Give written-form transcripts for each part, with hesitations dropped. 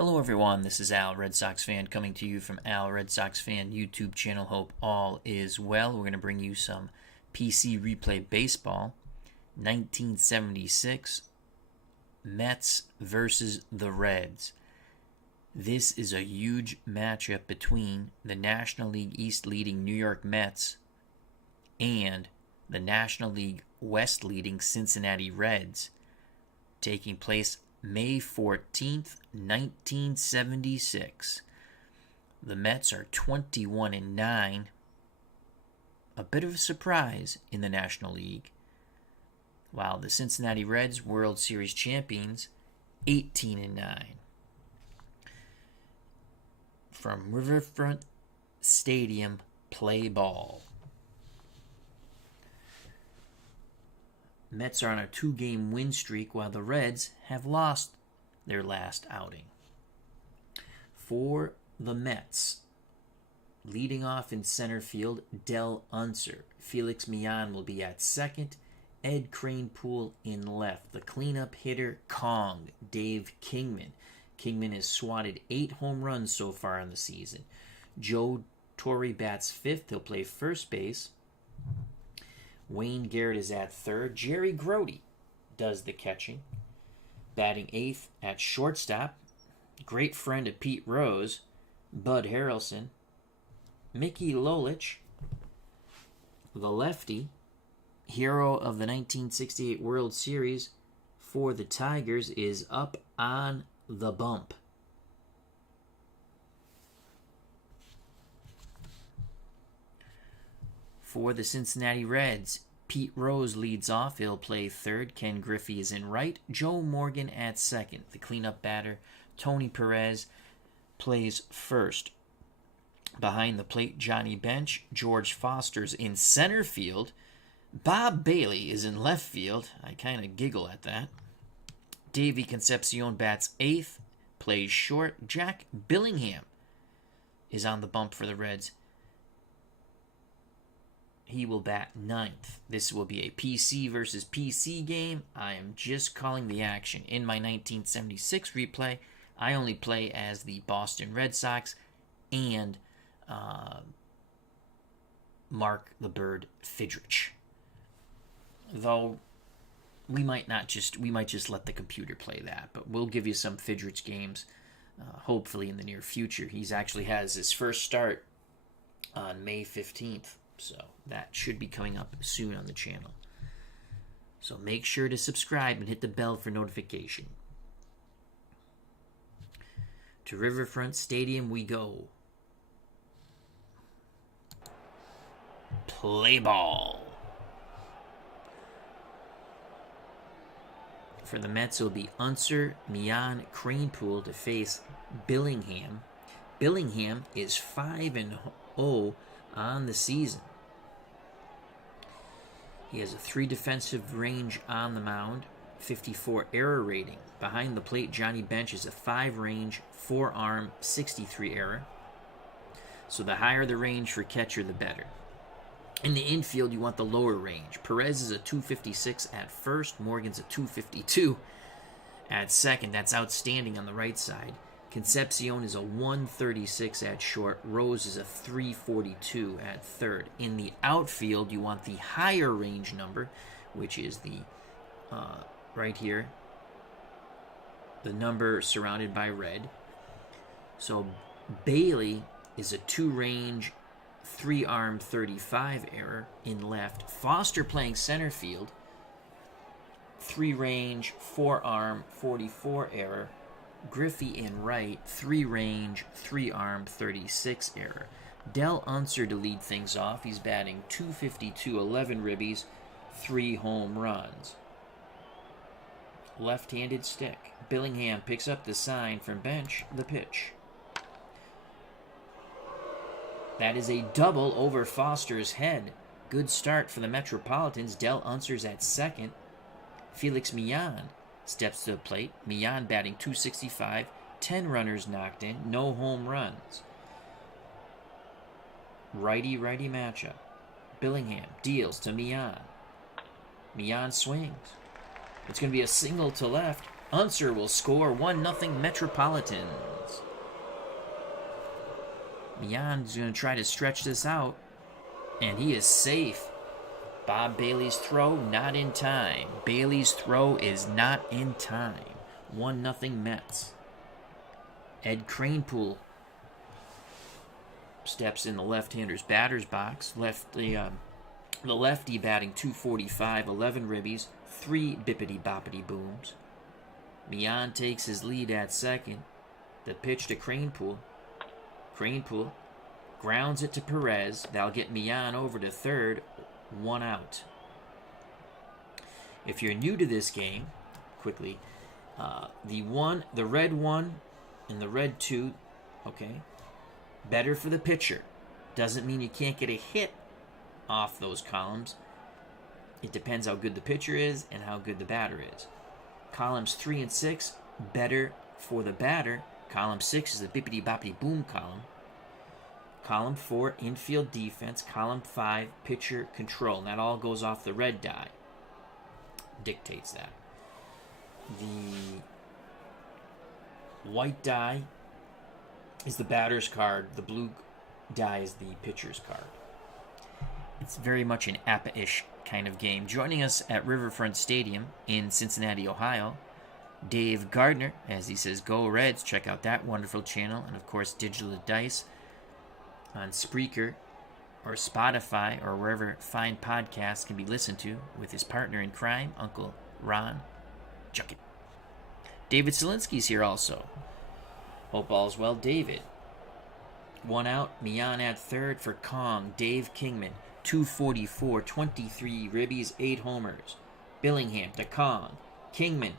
Hello everyone, this is Al, Red Sox fan, coming to you from Al, Red Sox fan YouTube channel. Hope all is well. We're going to bring you some PC Replay Baseball. 1976, Mets versus the Reds. This is a huge matchup between the National League East leading New York Mets and the National League West leading Cincinnati Reds, taking place May 14th, 1976. The Mets are 21-9. A bit of a surprise in the National League. While the Cincinnati Reds, World Series champions, 18-9. From Riverfront Stadium, play ball. Mets are on a 2-game win streak while the Reds have lost their last outing. For the Mets, leading off in center field, Del Unser. Felix Millan will be at second. Ed Kranepool in left. The cleanup hitter, Kong, Dave Kingman. Kingman has swatted 8 home runs so far in the season. Joe Torre bats fifth. He'll play first base. Wayne Garrett is at third. Jerry Grody does the catching. Batting eighth at shortstop, great friend of Pete Rose, Bud Harrelson. Mickey Lolich, the lefty, hero of the 1968 World Series for the Tigers, is up on the bump. For the Cincinnati Reds, Pete Rose leads off. He'll play third. Ken Griffey is in right. Joe Morgan at second. The cleanup batter, Tony Perez, plays first. Behind the plate, Johnny Bench. George Foster's in center field. Bob Bailey is in left field. I kind of giggle at that. Davey Concepcion bats eighth, plays short. Jack Billingham is on the bump for the Reds. He will bat ninth. This will be a PC versus PC game. I am just calling the action. In my 1976 replay, I only play as the Boston Red Sox and Mark the Bird Fidrich. Though we might just let the computer play that, but we'll give you some Fidrich games, hopefully in the near future. He's actually has his first start on May 15th. So that should be coming up soon on the channel. So make sure to subscribe and hit the bell for notification. To Riverfront Stadium we go. Play ball. For the Mets, it will be Unser, Millan, Kranepool to face Billingham. Billingham is 5-0 on the season. He has a 3 defensive range on the mound, 54 error rating. Behind the plate, Johnny Bench is a 5 range, 4 arm, 63 error. So the higher the range for catcher, the better. In the infield, you want the lower range. Perez is a 256 at first. Morgan's a 252 at second. That's outstanding on the right side. Concepcion is a 136 at short. Rose is a 342 at third. In the outfield, you want the higher range number, which is the right here, the number surrounded by red. So Bailey is a 2 range, 3 arm, 35 error in left. Foster playing center field, 3 range, 4 arm, 44 error. Griffey in right, 3 range, 3 arm, 36 error. Del Unser to lead things off. He's batting 252, 11 ribbies, 3 home runs. Left-handed stick. Billingham picks up the sign from Bench, the pitch. That is a double over Foster's head. Good start for the Metropolitans. Del Unser's at second. Felix Millan steps to the plate. Millan batting 265, 10 runners knocked in, no home runs. Righty-righty matchup. Billingham deals to Millan. Millan swings. It's going to be a single to left. Unser will score 1-0 Metropolitans. Mian's going to try to stretch this out, and he is safe. Bob Bailey's throw, not in time. Bailey's throw is not in time. 1-0 Mets. Ed Kranepool steps in the left-hander's batter's box. The lefty batting .245, 11 ribbies, 3 bippity-boppity booms. Mian takes his lead at second. The pitch to Kranepool. Kranepool grounds it to Perez. That'll get Mian over to third. 1 out. If you're new to this game, quickly, the red 1 and the red 2, okay, better for the pitcher. Doesn't mean you can't get a hit off those columns. It depends how good the pitcher is and how good the batter is. Columns 3 and 6, better for the batter. Column 6 is the bippity-boppity-boom column. Column 4, infield defense. Column 5, pitcher control. And that all goes off the red die. Dictates that. The white die is the batter's card. The blue die is the pitcher's card. It's very much an APA-ish kind of game. Joining us at Riverfront Stadium in Cincinnati, Ohio, Dave Gardner, as he says, Go Reds. Check out that wonderful channel. And, of course, Digital Dice on Spreaker or Spotify or wherever fine podcasts can be listened to with his partner in crime, Uncle Ron Juckett. David Selinsky's here also. Hope all's well, David. 1 out, Mian at third for Kong. Dave Kingman, .244, 23 ribbies, 8 homers. Billingham to Kong. Kingman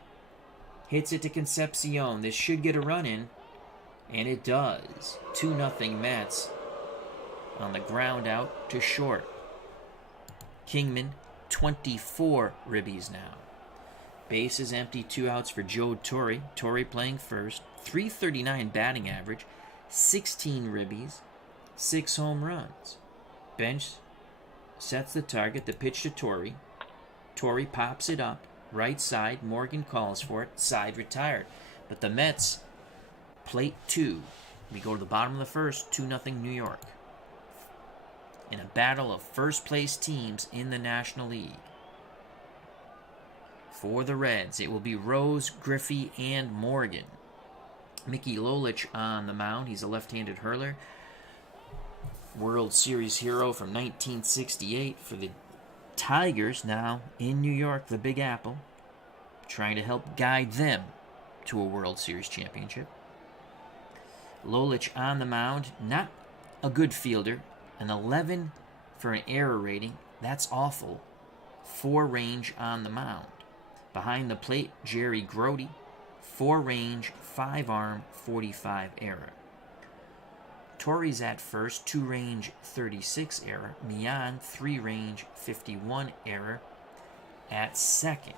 hits it to Concepcion. This should get a run in, and it does. 2-0 Mets on the ground out to short. Kingman, 24 ribbies now. Base is empty, 2 outs for Joe Torre. Torre playing first. .339 batting average, 16 ribbies, 6 home runs. Bench sets the target, the pitch to Torre. Torre pops it up, right side. Morgan calls for it, side retired. But the Mets, plate 2. We go to the bottom of the first, 2-0 New York. In a battle of first-place teams in the National League. For the Reds, it will be Rose, Griffey, and Morgan. Mickey Lolich on the mound. He's a left-handed hurler. World Series hero from 1968 for the Tigers, now in New York, the Big Apple, trying to help guide them to a World Series championship. Lolich on the mound, not a good fielder. An 11 for an error rating. That's awful. 4 range on the mound. Behind the plate, Jerry Grody. 4 range, 5 arm, 45 error. Torres at first, 2 range, 36 error. Mian, 3 range, 51 error at second.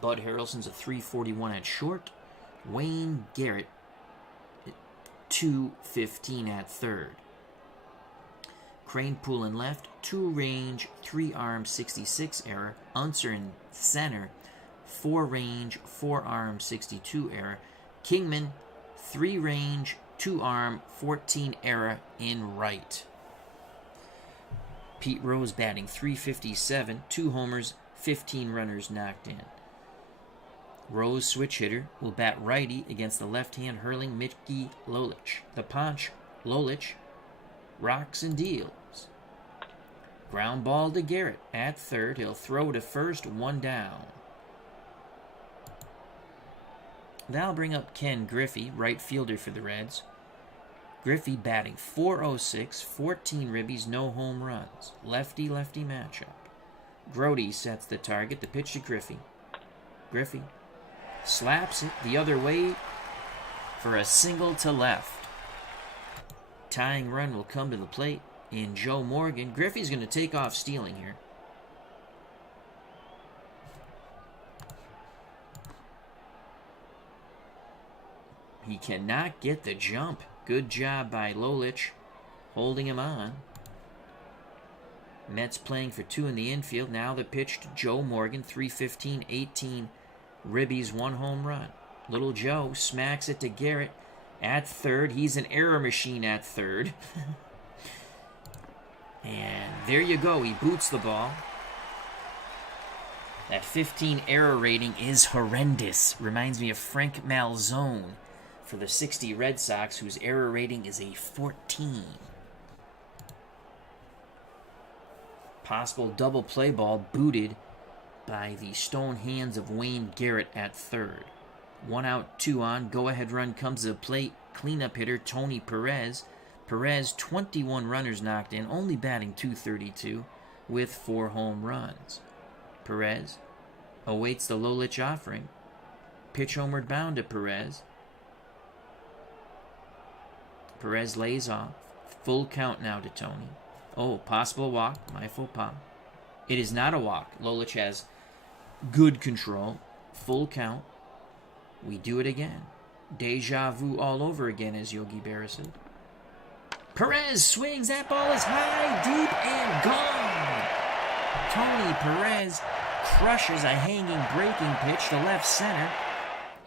Bud Harrelson's a 341 at short. Wayne Garrett, 215 at third. Kranepool in left, 2 range, 3 arm, 66 error. Unser in center, 4 range, 4 arm, 62 error. Kingman, 3 range, 2 arm, 14 error in right. Pete Rose batting .357, 2 homers, 15 runners knocked in. Rose, switch hitter, will bat righty against the left-hand hurling Mickey Lolich. The Ponch, Lolich, rocks and deals. Ground ball to Garrett at third. He'll throw to first, 1 down. That'll bring up Ken Griffey, right fielder for the Reds. Griffey batting .406, 14 ribbies, no home runs. Lefty-lefty matchup. Grody sets the target, the pitch to Griffey. Griffey slaps it the other way for a single to left. Tying run will come to the plate in Joe Morgan. Griffey's going to take off stealing here. He cannot get the jump. Good job by Lolich holding him on. Mets playing for 2 in the infield. Now the pitch to Joe Morgan, 315, 18 Ribby's 1 home run. Little Joe smacks it to Garrett at third. He's an error machine at third. And there you go. He boots the ball. That 15 error rating is horrendous. Reminds me of Frank Malzone for the 60 Red Sox, whose error rating is a 14. Possible double play ball booted by the stone hands of Wayne Garrett at third. 1 out, 2 on. Go-ahead run comes to the plate. Cleanup hitter Tony Perez. Perez, 21 runners knocked in, only batting .232 with 4 home runs. Perez awaits the Lolich offering. Pitch homeward bound to Perez. Perez lays off. Full count now to Tony. Oh, possible walk. My faux pas. It is not a walk. Lolich has good control. Full count. We do it again. Deja vu all over again, as Yogi Berra said. Perez swings. That ball is high, deep, and gone. Tony Perez crushes a hanging breaking pitch to left center.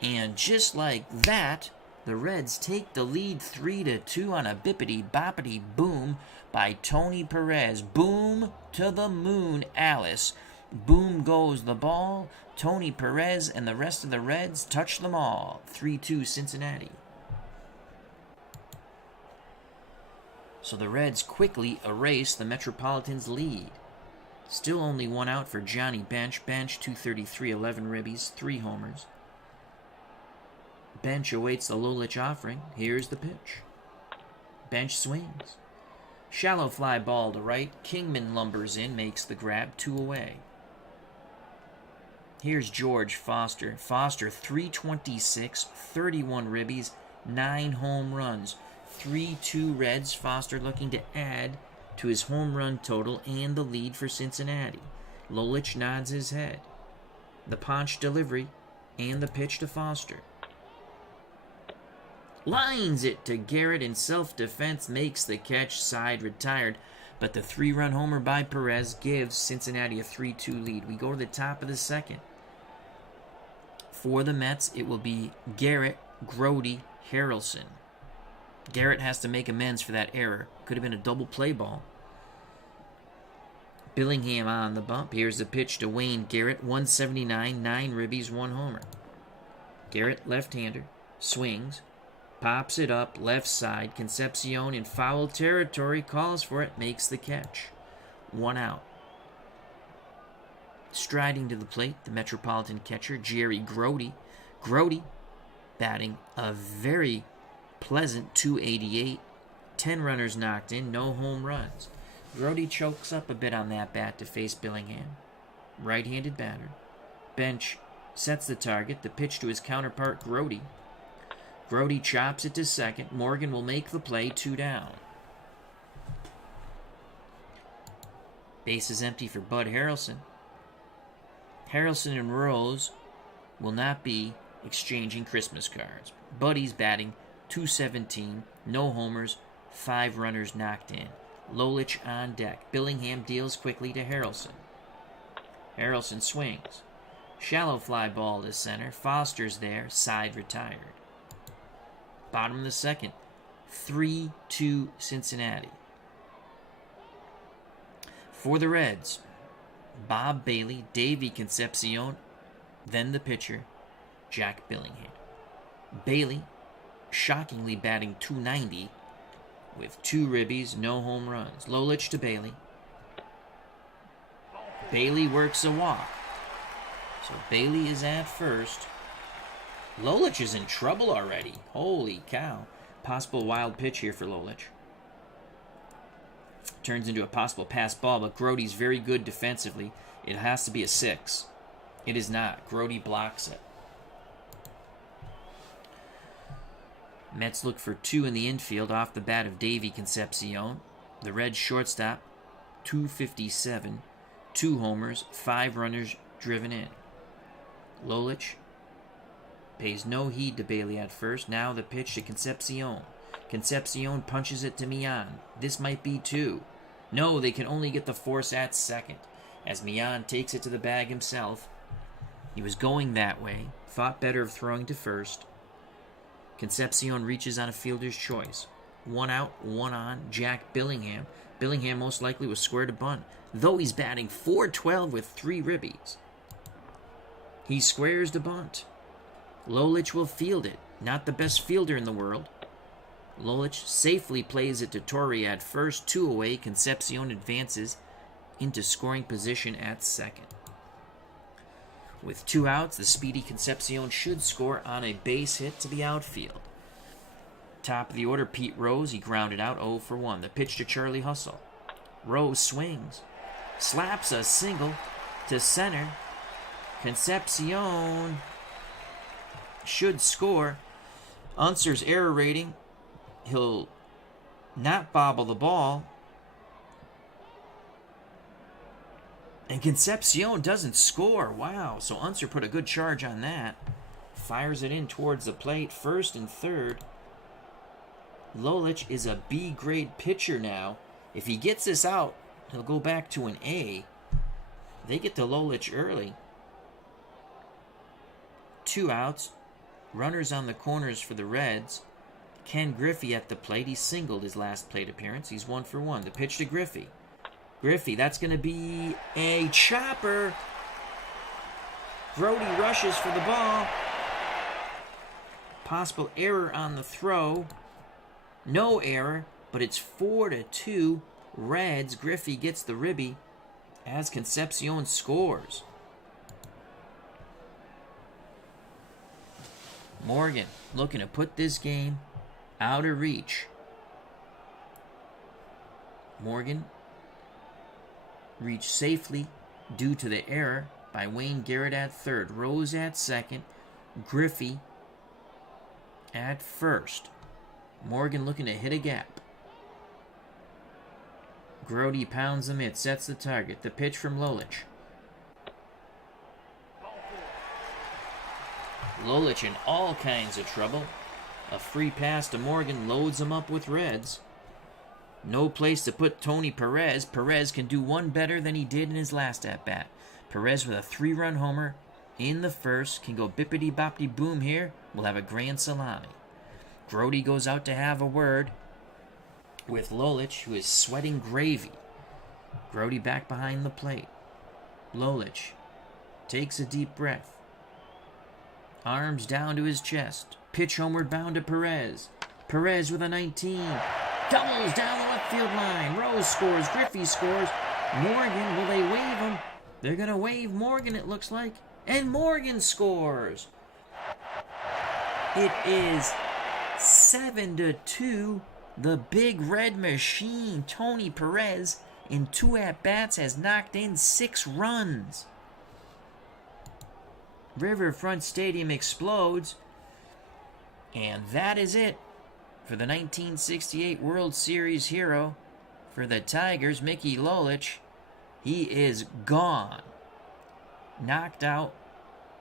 And just like that, the Reds take the lead 3-2 on a bippity-boppity boom by Tony Perez. Boom to the moon, Alice. Boom goes the ball. Tony Perez and the rest of the Reds touch them all. 3-2 Cincinnati. So the Reds quickly erase the Metropolitans' lead. Still only 1 out for Johnny Bench. Bench, 233, 11 ribbies, 3 homers. Bench awaits the Lolich offering. Here's the pitch. Bench swings. Shallow fly ball to right. Kingman lumbers in, makes the grab, 2 away. Here's George Foster. Foster, 326, 31 ribbies, 9 home runs. 3-2 Reds. Foster looking to add to his home run total and the lead for Cincinnati. Lolich nods his head. The punch delivery and the pitch to Foster. Lines it to Garrett in self-defense, makes the catch, side retired. But the 3-run homer by Perez gives Cincinnati a 3-2 lead. We go to the top of the second. For the Mets, it will be Garrett, Grody, Harrelson. Garrett has to make amends for that error. Could have been a double play ball. Billingham on the bump. Here's the pitch to Wayne Garrett. 179, 9 ribbies, 1 homer. Garrett, left-hander, swings. Pops it up, left side. Concepcion in foul territory, calls for it, makes the catch. 1 out. Striding to the plate, the Metropolitan catcher, Jerry Grody. Grody batting a very pleasant .288. 10 runners knocked in, no home runs. Grody chokes up a bit on that bat to face Billingham. Right-handed batter. Bench sets the target, the pitch to his counterpart, Grody. Grody chops it to second. Morgan will make the play, 2 down. Base is empty for Bud Harrelson. Harrelson and Rose will not be exchanging Christmas cards. Buddy's batting .217, no homers, 5 runners knocked in. Lolich on deck. Billingham deals quickly to Harrelson. Harrelson swings. Shallow fly ball to center. Foster's there, side retired. Bottom of the second. 3-2 Cincinnati. For the Reds, Bob Bailey, Davey Concepcion, then the pitcher, Jack Billingham. Bailey, shockingly batting .290 with 2 ribbies, no home runs. Lolich to Bailey. Bailey works a walk. So Bailey is at first. Lolich is in trouble already. Holy cow. Possible wild pitch here for Lolich. Turns into a possible pass ball, but Grody's very good defensively. It has to be a 6. It is not. Grody blocks it. Mets look for 2 in the infield off the bat of Davey Concepcion. The Reds shortstop, .257, 2 homers, 5 runners driven in. Lolich pays no heed to Bailey at first. Now the pitch to Concepcion. Concepcion punches it to Millan. This might be 2. No, they can only get the force at second, as Millan takes it to the bag himself. He was going that way. Thought better of throwing to first. Concepcion reaches on a fielder's choice. 1 out, 1 on. Jack Billingham. Billingham most likely was square to bunt, though he's batting .412 with 3 ribbies. He squares to bunt. Lolich will field it. Not the best fielder in the world. Lolich safely plays it to Torrey at first. 2 away. Concepcion advances into scoring position at second. With 2 outs, the speedy Concepcion should score on a base hit to the outfield. Top of the order, Pete Rose. He grounded out 0 for 1. The pitch to Charlie Hustle. Rose swings. Slaps a single to center. Concepcion should score. Unser's error rating. He'll not bobble the ball. And Concepcion doesn't score. Wow. So Unser put a good charge on that. Fires it in towards the plate. First and third. Lolich is a B-grade pitcher now. If he gets this out, he'll go back to an A. They get to Lolich early. 2 outs. Runners on the corners for the Reds. Ken Griffey at the plate. He singled his last plate appearance. He's 1 for 1. The pitch to Griffey. Griffey, that's going to be a chopper. Brody rushes for the ball. Possible error on the throw. No error, but it's 4-2 Reds. Griffey gets the ribby as Concepcion scores. Morgan looking to put this game out of reach. Morgan reached safely due to the error by Wayne Garrett at third. Rose at second. Griffey at first. Morgan looking to hit a gap. Grody pounds the mid, sets the target. The pitch from Lolich. Lolich in all kinds of trouble. A free pass to Morgan loads him up with Reds. No place to put Tony Perez. Perez can do one better than he did in his last at-bat. Perez with a 3-run homer in the first. Can go bippity-boppity-boom here. We'll have a grand salami. Grody goes out to have a word with Lolich, who is sweating gravy. Grody back behind the plate. Lolich takes a deep breath. Arms down to his chest. Pitch homeward bound to Perez. Perez with a 19. Doubles down the left field line. Rose scores. Griffey scores. Morgan, will they wave him? They're going to wave Morgan, it looks like. And Morgan scores. It is 7-2. The big red machine, Tony Perez, in 2 at-bats has knocked in 6 runs. Riverfront Stadium explodes. And that is it for the 1968 World Series hero for the Tigers, Mickey Lolich. He is gone. Knocked out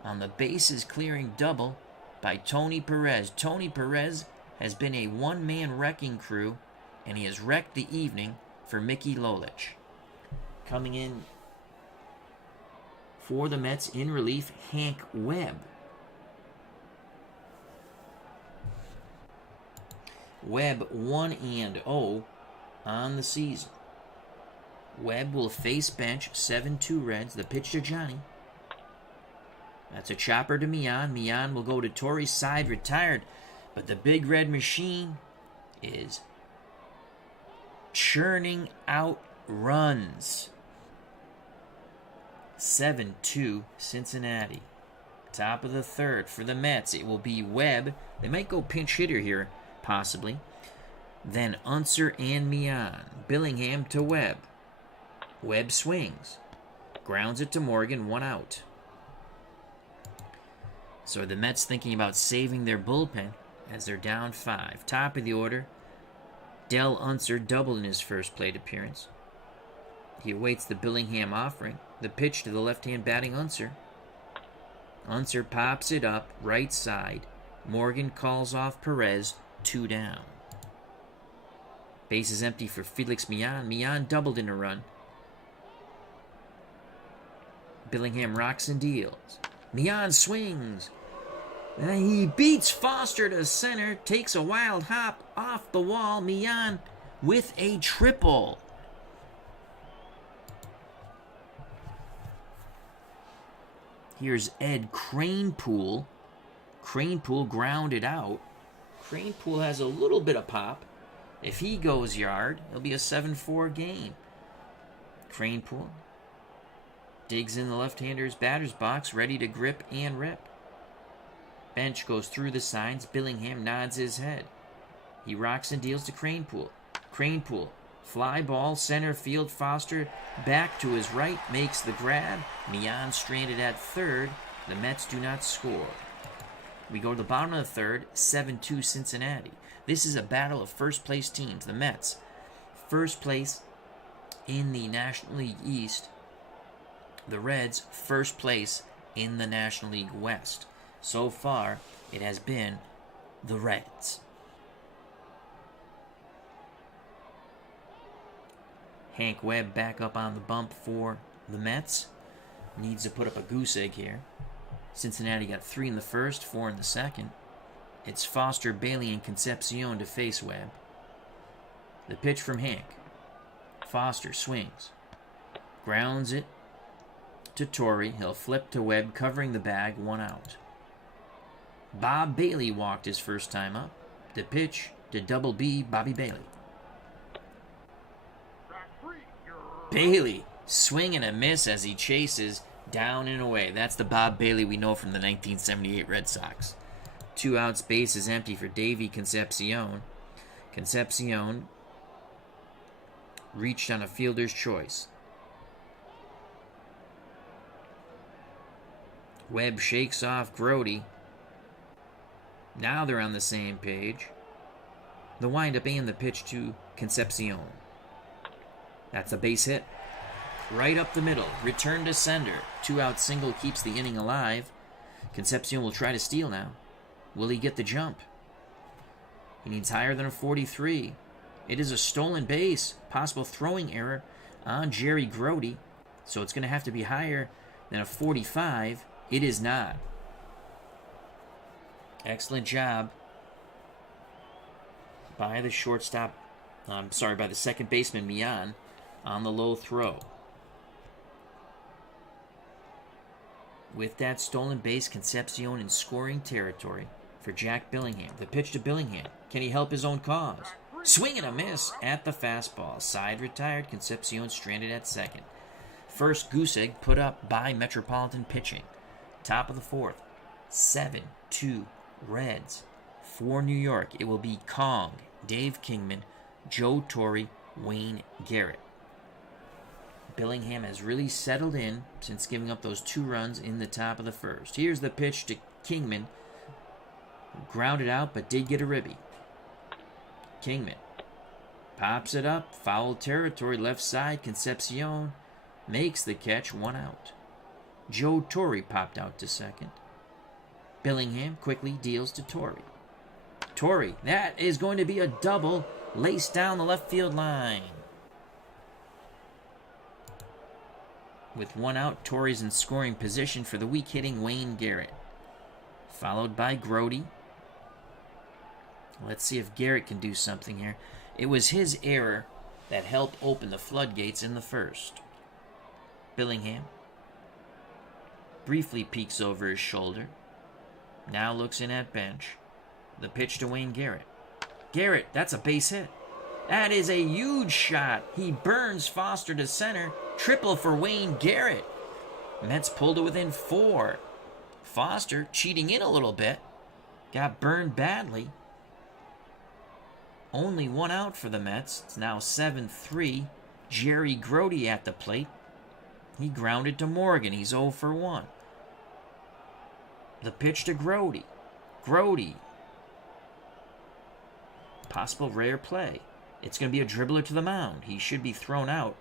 on the bases clearing double by Tony Perez. Tony Perez has been a one-man wrecking crew, and he has wrecked the evening for Mickey Lolich. Coming in for the Mets in relief, Hank Webb. Webb 1-0 on the season. Webb will face bench 7-2 Reds. The pitch to Johnny. That's a chopper to Mian. Mian will go to Torrey's side, retired. But the big red machine is churning out runs. 7-2 Cincinnati. Top of the third for the Mets. It will be Webb. They might go pinch hitter here, possibly. Then Unser and Mian. Billingham to Webb. Webb swings. Grounds it to Morgan, 1 out. So are the Mets thinking about saving their bullpen as they're down 5. Top of the order, Del Unser doubled in his first plate appearance. He awaits the Billingham offering. The pitch to the left-hand batting Unser. Unser pops it up, right side. Morgan calls off Perez, 2 down. Base is empty for Felix Mian. Mian doubled in a run. Billingham rocks and deals. Mian swings. And he beats Foster to center, takes a wild hop off the wall. Mian with a triple. Here's Ed Cranepool. Cranepool grounded out. Cranepool has a little bit of pop. If he goes yard, it'll be a 7-4 game. Cranepool digs in the left-hander's batter's box, ready to grip and rip. Bench goes through the signs. Billingham nods his head. He rocks and deals to Cranepool. Cranepool, fly ball, center field. Foster back to his right, makes the grab. Mian stranded at third. The Mets do not score. We go to the bottom of the third, 7-2 Cincinnati. This is a battle of first-place teams. The Mets, first place in the National League East. The Reds, first place in the National League West. So far, it has been the Reds. Hank Webb back up on the bump for the Mets. Needs to put up a goose egg here. Cincinnati got 3 in the first, 4 in the second. It's Foster, Bailey, and Concepcion to face Webb. The pitch from Hank. Foster swings. Grounds it to Torrey. He'll flip to Webb, covering the bag, 1 out. Bob Bailey walked his first time up. The pitch to Double B, Bobby Bailey. Bailey, swing and a miss as he chases down and away. That's the Bob Bailey we know from the 1978 Red Sox. 2 outs, base is empty for Davey Concepcion. Concepcion reached on a fielder's choice. Webb shakes off Grody. Now they're on the same page. The windup and the pitch to Concepcion. That's a base hit. Right up the middle. Return to sender. 2-out single keeps the inning alive. Concepcion will try to steal now. Will he get the jump? He needs higher than a 43. It is a stolen base. Possible throwing error on Jerry Grody. So it's going to have to be higher than a 45. It is not. Excellent job by the shortstop. By the second baseman, Mian, on the low throw. With that stolen base, Concepcion in scoring territory for Jack Billingham. The pitch to Billingham. Can he help his own cause? Swing and a miss at the fastball. Side retired. Concepcion stranded at second. First goose egg put up by Metropolitan pitching. Top of the fourth. 7-2 Reds. For New York, it will be Kong, Dave Kingman, Joe Torre, Wayne Garrett. Billingham has really settled in since giving up those 2 runs in the top of the first. Here's the pitch to Kingman. Grounded out, but did get a ribby. Kingman pops it up. Foul territory, left side. Concepcion makes the catch, 1 out. Joe Torre popped out to second. Billingham quickly deals to Torre. Torre, that is going to be a double, laced down the left field line. With 1 out, Torre's in scoring position for the weak-hitting Wayne Garrett. Followed by Grody. Let's see if Garrett can do something here. It was his error that helped open the floodgates in the first. Billingham briefly peeks over his shoulder. Now looks in at bench. The pitch to Wayne Garrett. Garrett, that's a base hit. That is a huge shot. He burns Foster to center. Triple for Wayne Garrett. Mets pulled it within 4. Foster cheating in a little bit. Got burned badly. Only 1 out for the Mets. It's now 7-3. Jerry Grody at the plate. He grounded to Morgan. He's 0 for 1. The pitch to Grody. Grody. Possible rare play. It's going to be a dribbler to the mound. He should be thrown out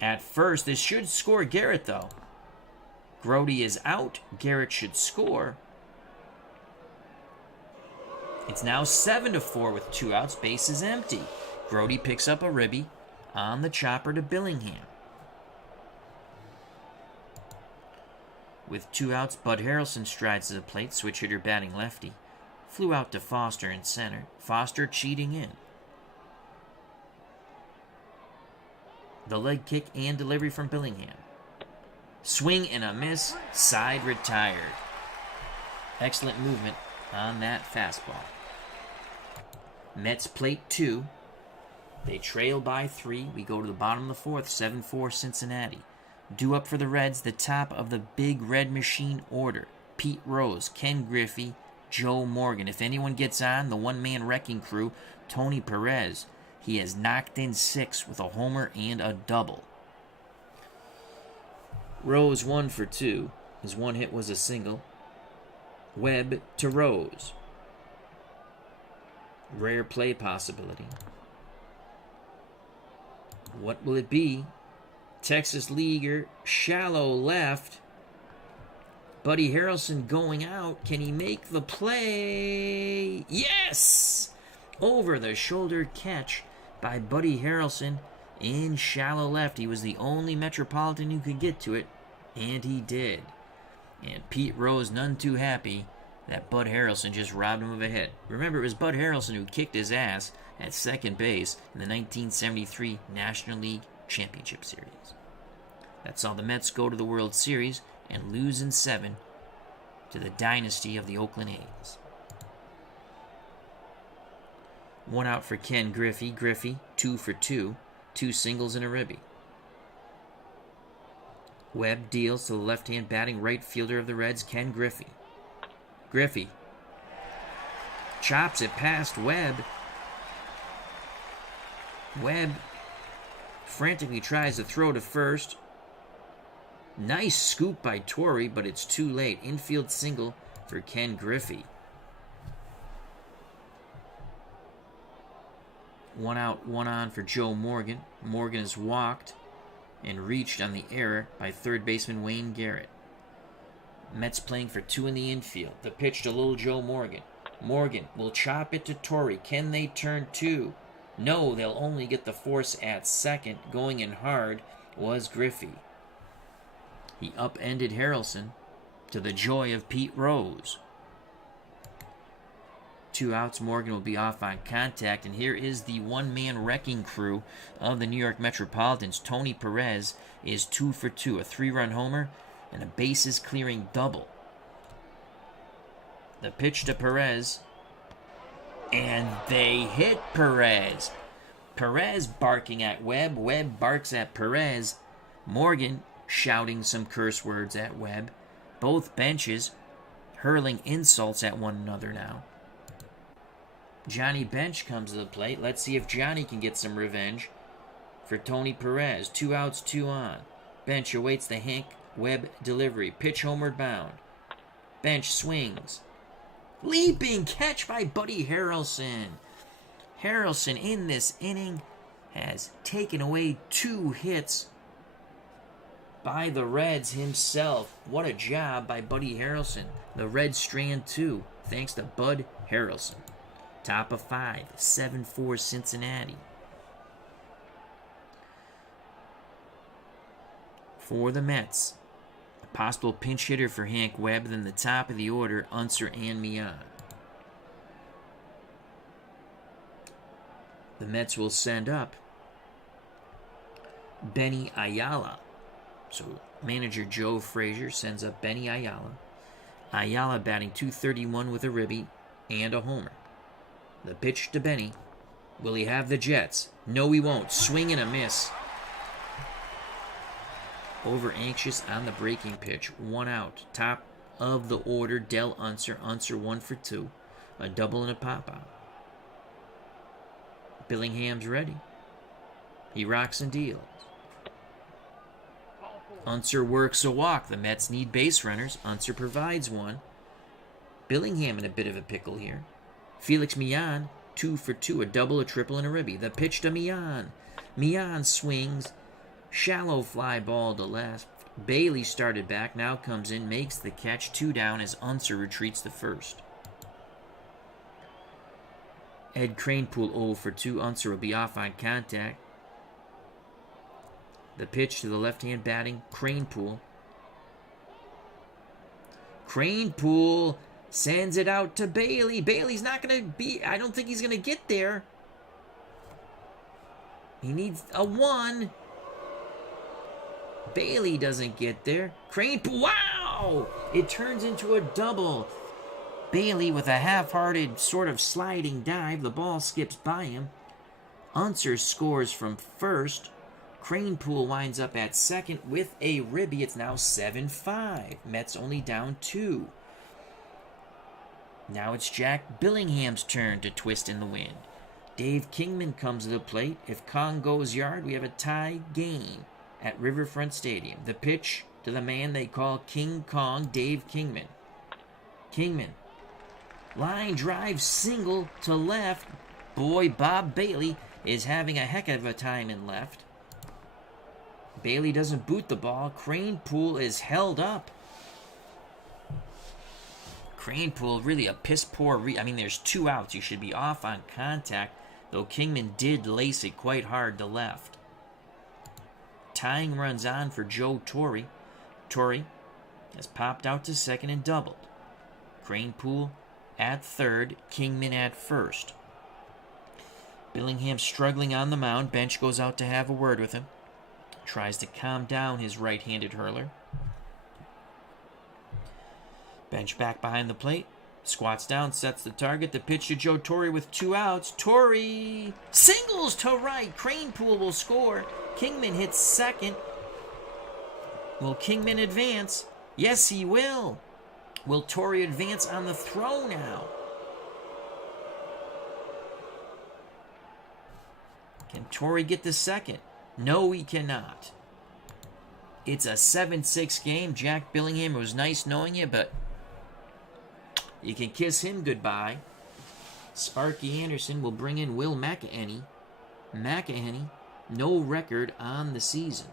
at first. This should score Garrett, though. Grody is out. Garrett should score. It's now 7-4 with 2 outs. Base is empty. Grody picks up a ribby on the chopper to Billingham. With 2 outs, Bud Harrelson strides to the plate, switch hitter batting lefty. Flew out to Foster in center. Foster cheating in. The leg kick and delivery from Billingham. Swing and a miss. Side retired. Excellent movement on that fastball. Mets plate 2. They trail by 3. We go to the bottom of the 4th, 7-4 Cincinnati. Due up for the Reds, the top of the big red machine order. Pete Rose, Ken Griffey, Joe Morgan. If anyone gets on, the one-man wrecking crew, Tony Perez. He has knocked in 6 with a homer and a double. Rose 1 for 2. His one hit was a single. Webb to Rose. Rare play possibility. What will it be? Texas leaguer, shallow left. Buddy Harrelson going out. Can he make the play? Yes! Over the shoulder catch by Buddy Harrelson in shallow left. He was the only Metropolitan who could get to it, and he did. And Pete Rose none too happy that Bud Harrelson just robbed him of a hit. Remember, it was Bud Harrelson who kicked his ass at second base in the 1973 National League Championship Series. That saw the Mets go to the World Series and lose in 7 to the dynasty of the Oakland A's. 1 out for Ken Griffey. Griffey, 2 for 2. 2 singles and a ribby. Webb deals to the left-hand batting right fielder of the Reds, Ken Griffey. Griffey chops it past Webb. Webb frantically tries to throw to first. Nice scoop by Torrey, but it's too late. Infield single for Ken Griffey. 1 out, 1 on for Joe Morgan. Morgan is walked and reached on the error by third baseman Wayne Garrett. Mets playing for 2 in the infield. The pitch to little Joe Morgan. Morgan will chop it to Torrey. Can they turn 2? No, they'll only get the force at second. Going in hard was Griffey. He upended Harrelson to the joy of Pete Rose. 2 outs, Morgan will be off on contact, and here is the one-man wrecking crew of the New York Metropolitans. Tony Perez is 2 for 2, a 3-run homer and a bases-clearing double. The pitch to Perez, and they hit Perez. Perez barking at Webb. Webb barks at Perez. Morgan shouting some curse words at Webb. Both benches hurling insults at one another now. Johnny Bench comes to the plate. Let's see if Johnny can get some revenge for Tony Perez. 2 outs, 2 on. Bench awaits the Hank Webb delivery. Pitch homeward bound. Bench swings. Leaping catch by Buddy Harrelson. Harrelson in this inning has taken away 2 hits by the Reds himself. What a job by Buddy Harrelson. The Reds strand 2 thanks to Bud Harrelson. Top of 5, 7-4 Cincinnati. For the Mets, a possible pinch hitter for Hank Webb, then the top of the order, Unser and Mian. The Mets will send up Benny Ayala. So manager Joe Frazier sends up Benny Ayala. Ayala batting .231 with a ribby and a homer. The pitch to Benny. Will he have the Jets? No, he won't. Swing and a miss. Over anxious on the breaking pitch. 1 out. Top of the order, Del Unser. Unser 1 for 2. A double and a pop-out. Billingham's ready. He rocks and deals. Unser works a walk. The Mets need base runners. Unser provides one. Billingham in a bit of a pickle here. Felix Millan, 2 for 2, a double, a triple, and a ribby. The pitch to Millan. Millan swings. Shallow fly ball to left. Bailey started back, now comes in, makes the catch. 2 down as Unser retreats to first. Ed Kranepool 0 for 2. Unser will be off on contact. The pitch to the left-hand batting Kranepool. Cranepool sends it out to Bailey. Bailey's not going to be... I don't think he's going to get there. He needs a 1. Bailey doesn't get there. Cranepool, wow! It turns into a double. Bailey with a half-hearted sort of sliding dive. The ball skips by him. Unser scores from first. Cranepool winds up at second with a ribby. It's now 7-5. Mets only down 2. Now it's Jack Billingham's turn to twist in the wind. Dave Kingman comes to the plate. If Kong goes yard, we have a tie game at Riverfront Stadium. The pitch to the man they call King Kong, Dave Kingman. Kingman. Line drive single to left. Boy, Bob Bailey is having a heck of a time in left. Bailey doesn't boot the ball. Cranepool is held up. Cranepool, really a piss-poor... there's 2 outs. You should be off on contact, though Kingman did lace it quite hard to left. Tying runs on for Joe Torre. Torre has popped out to second and doubled. Cranepool at third, Kingman at first. Billingham struggling on the mound. Bench goes out to have a word with him. Tries to calm down his right-handed hurler. Bench back behind the plate. Squats down, sets the target. The pitch to Joe Torre with 2 outs. Torre singles to right. Cranepool will score. Kingman hits second. Will Kingman advance? Yes, he will. Will Torre advance on the throw now? Can Torre get the second? No, he cannot. It's a 7-6 game. Jack Billingham, it was nice knowing you, but you can kiss him goodbye. Sparky Anderson will bring in Will McEnany. McEnany, no record on the season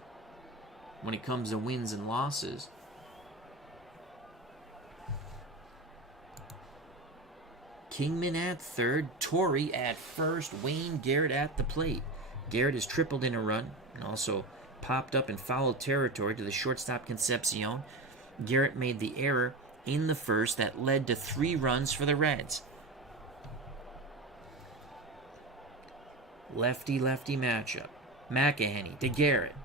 when it comes to wins and losses. Kingman at third, Torre at first, Wayne Garrett at the plate. Garrett has tripled in a run and also popped up in foul territory to the shortstop Concepcion. Garrett made the error in the first that led to 3 runs for the Reds. Lefty-lefty matchup. McEnany to Garrett.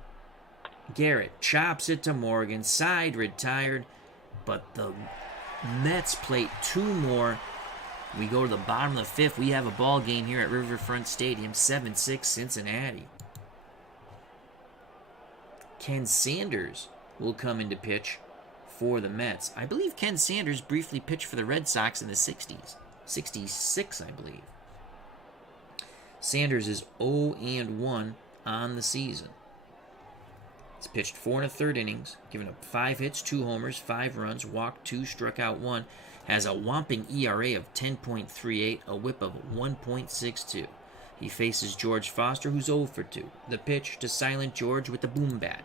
Garrett chops it to Morgan. Side retired, but the Mets plate 2 more. We go to the bottom of the 5th. We have a ball game here at Riverfront Stadium. 7-6 Cincinnati. Ken Sanders will come into pitch for the Mets. I believe Ken Sanders briefly pitched for the Red Sox in the 60s. 66, I believe. Sanders is 0-1 on the season. He's pitched 4 1/3 innings, given up 5 hits, 2 homers, 5 runs, walked 2, struck out 1. Has a whopping ERA of 10.38, a whip of 1.62. He faces George Foster, who's 0 for 2. The pitch to Silent George with the boom bat.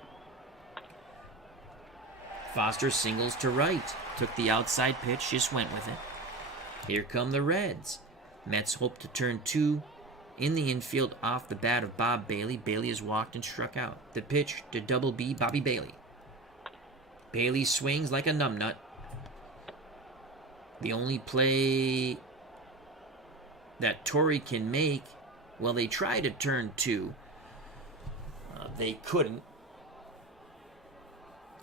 Foster singles to right. Took the outside pitch, just went with it. Here come the Reds. Mets hope to turn 2 in the infield off the bat of Bob Bailey. Bailey has walked and struck out. The pitch to Double B, Bobby Bailey. Bailey swings like a numbnut. The only play that Torre can make, well, they tried to turn 2. They couldn't,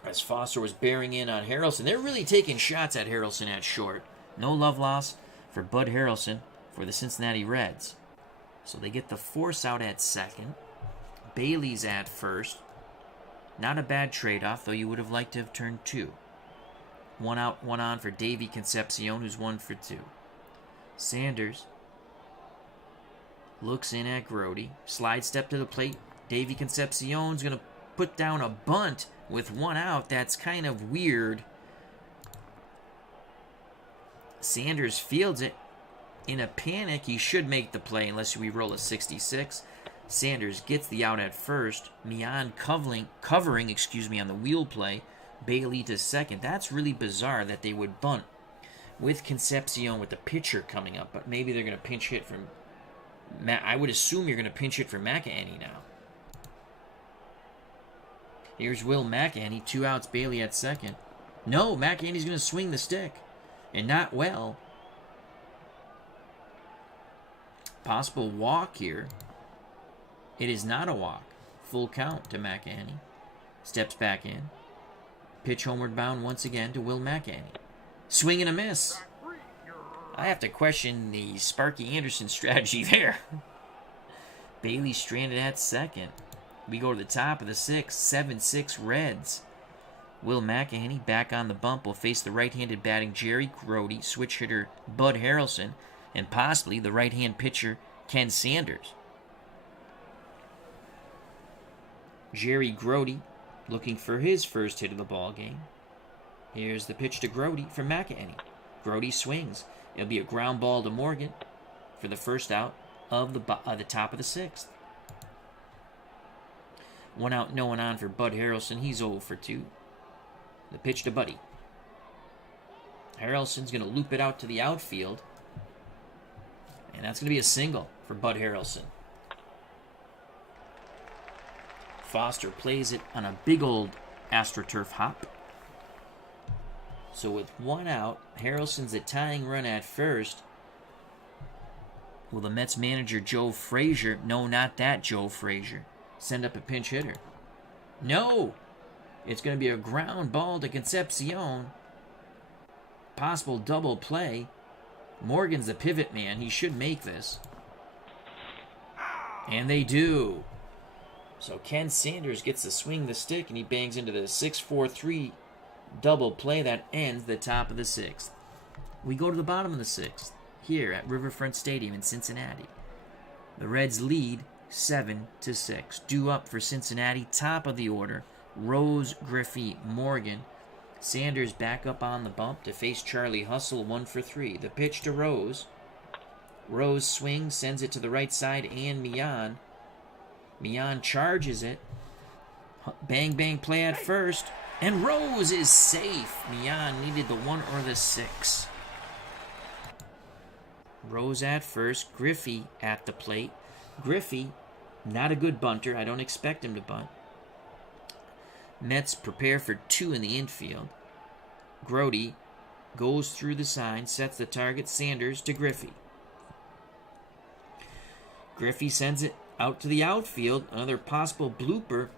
as Foster was bearing in on Harrelson. They're really taking shots at Harrelson at short. No love loss for Bud Harrelson for the Cincinnati Reds. So they get the force out at second. Bailey's at first. Not a bad trade-off, though you would have liked to have turned 2. 1 out, 1 on for Davey Concepcion, who's 1 for 2. Sanders looks in at Grody. Slide step to the plate. Davey Concepcion's going to put down a bunt with 1 out. That's kind of weird. Sanders fields it. In a panic, he should make the play unless we roll a 66. Sanders gets the out at first. Mian covering on the wheel play. Bailey to second. That's really bizarre that they would bunt with Concepcion with the pitcher coming up, but maybe they're going to pinch hit from I would assume you're going to pinch hit for McEnany now. Here's Will McEnany, 2 outs, Bailey at second. No, McEnany's going to swing the stick. And not well. Possible walk here. It is not a walk. Full count to McEnany. Steps back in. Pitch homeward bound once again to Will McEnany. Swing and a miss. I have to question the Sparky Anderson strategy there. Bailey stranded at second. We go to the top of the sixth. 7-6 Reds. Will McEnany back on the bump will face the right-handed batting Jerry Grody, switch hitter Bud Harrelson, and possibly the right-hand pitcher Ken Sanders. Jerry Grody looking for his first hit of the ball game. Here's the pitch to Grody from McEnany. Grody swings. It'll be a ground ball to Morgan for the first out of the top of the sixth. 1 out, no one on for Bud Harrelson. He's 0 for 2. The pitch to Buddy. Harrelson's going to loop it out to the outfield. And that's going to be a single for Bud Harrelson. Foster plays it on a big old AstroTurf hop. So with 1 out, Harrelson's a tying run at first. Will the Mets manager Joe Frazier, no, not that Joe Frazier, send up a pinch hitter? No! It's going to be a ground ball to Concepcion. Possible double play. Morgan's the pivot man. He should make this. And they do. So Ken Sanders gets to swing the stick, and he bangs into the 6-4-3 double play that ends the top of the sixth. We go to the bottom of the sixth, here at Riverfront Stadium in Cincinnati. The Reds lead 7-6. Due up for Cincinnati, top of the order. Rose, Griffey, Morgan. Sanders back up on the bump to face Charlie Hustle, 1 for 3. The pitch to Rose. Rose swings, sends it to the right side, and Millan. Millan charges it. Bang, bang play at first. And Rose is safe. Millan needed the 1 or the 6. Rose at first. Griffey at the plate. Griffey, not a good bunter. I don't expect him to bunt. Mets prepare for 2 in the infield. Grody goes through the sign, sets the target. Sanders to Griffey. Griffey sends it out to the outfield. Another possible blooper.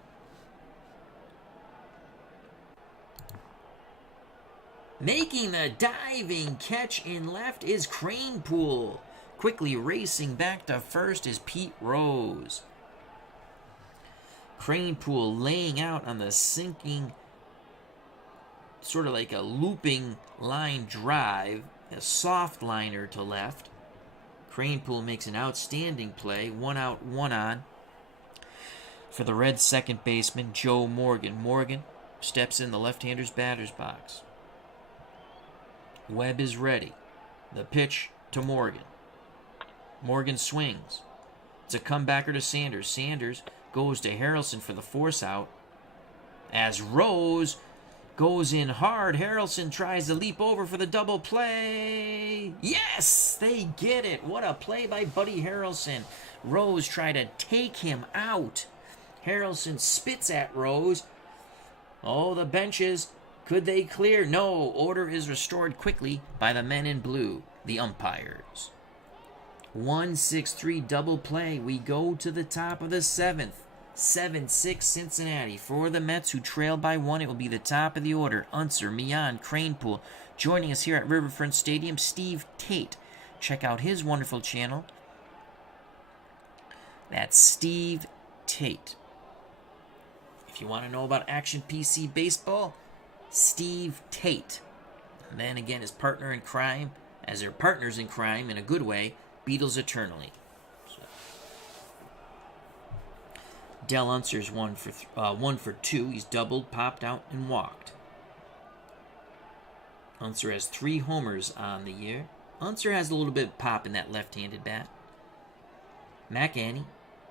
Making the diving catch in left is Cranepool. Quickly racing back to first is Pete Rose. Cranepool laying out on the sinking, sort of like a looping line drive, a soft liner to left. Cranepool makes an outstanding play, 1 out, 1 on. For the Reds' second baseman, Joe Morgan. Morgan steps in the left-hander's batter's box. Webb is ready. The pitch to Morgan. Morgan swings. It's a comebacker to Sanders. Sanders goes to Harrelson for the force out. As Rose goes in hard, Harrelson tries to leap over for the double play. Yes, they get it. What a play by Buddy Harrelson. Rose tried to take him out. Harrelson spits at Rose. Oh, the benches. Could they clear? No. Order is restored quickly by the men in blue, the umpires. 1-6-3 double play. We go to the top of the seventh. 7-6 Cincinnati. For the Mets, who trail by 1, it will be the top of the order. Unser, Millan, Cranepool. Joining us here at Riverfront Stadium, Steve Tate. Check out his wonderful channel. That's Steve Tate. If you want to know about Action PC Baseball, Steve Tate. And then again, his partner in crime, as their partners in crime in a good way, Beatles Eternally. Del Unser's 1 for 2. He's doubled, popped out, and walked. Unser has 3 homers on the year. Unser has a little bit of pop in that left-handed bat. McEnany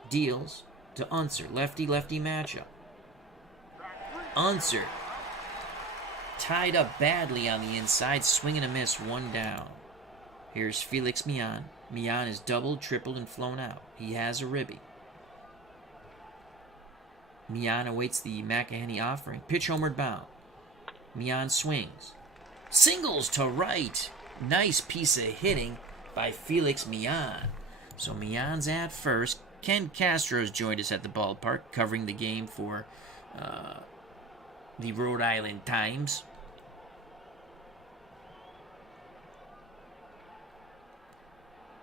deals to Unser. Lefty-lefty matchup. Unser tied up badly on the inside. Swing and a miss. 1 down. Here's Felix Millan. Millan is doubled, tripled, and flown out. He has a ribby. Millan awaits the McEnany offering. Pitch homeward bound. Mian swings. Singles to right. Nice piece of hitting by Felix Mian. So Mian's at first. Ken Castro's joined us at the ballpark, covering the game for the Rhode Island Times.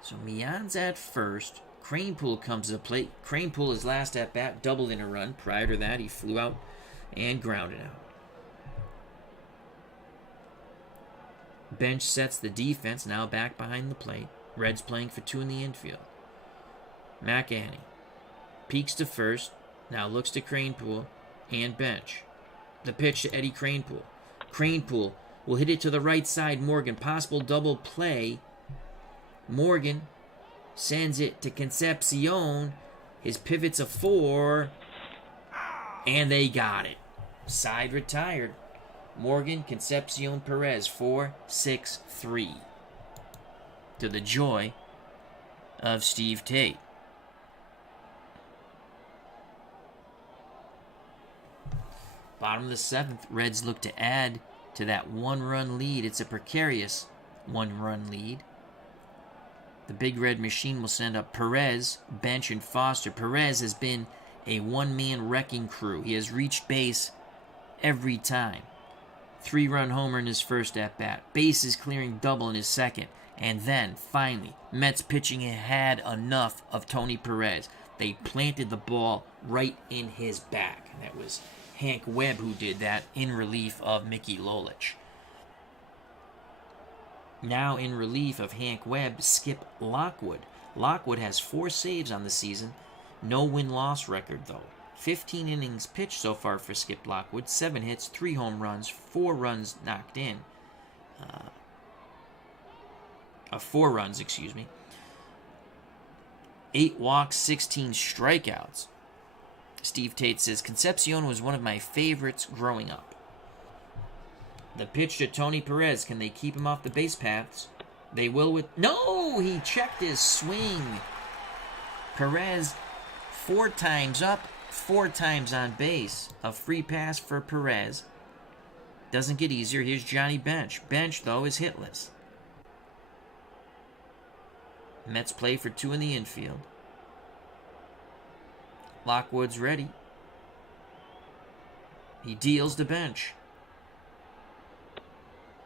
So Mian's at first. Cranepool comes to the plate. Cranepool, his last at bat, doubled in a run. Prior to that, he flew out and grounded out. Bench sets the defense, now back behind the plate. Reds playing for 2 in the infield. McAney peeks to first, now looks to Cranepool and bench. The pitch to Eddie Cranepool. Cranepool will hit it to the right side. Morgan, possible double play. Morgan sends it to Concepcion. His pivot's a 4. And they got it. Side retired. Morgan, Concepcion, Perez, 4-6-3. To the joy of Steve Tate. Bottom of the 7th, Reds look to add to that 1-run lead. It's a precarious 1-run lead. The Big Red Machine will send up Perez, Bench, and Foster. Perez has been a one-man wrecking crew. He has reached base every time. 3-run homer in his first at-bat. Bases clearing double in his second. And then, finally, Mets pitching had enough of Tony Perez. They planted the ball right in his back. And that was Hank Webb who did that in relief of Mickey Lolich. Now in relief of Hank Webb, Skip Lockwood. Lockwood has 4 saves on the season. No win-loss record, though. 15 innings pitched so far for Skip Lockwood. 7 hits, 3 home runs, 4 runs knocked in. 4 runs, 8 walks, 16 strikeouts. Steve Tate says, Concepcion was one of my favorites growing up. The pitch to Tony Perez. Can they keep him off the base paths? They will with... No! He checked his swing. Perez, 4 times up, 4 times on base. A free pass for Perez. Doesn't get easier. Here's Johnny Bench. Bench, though, is hitless. Mets play for 2 in the infield. Lockwood's ready. He deals to Bench.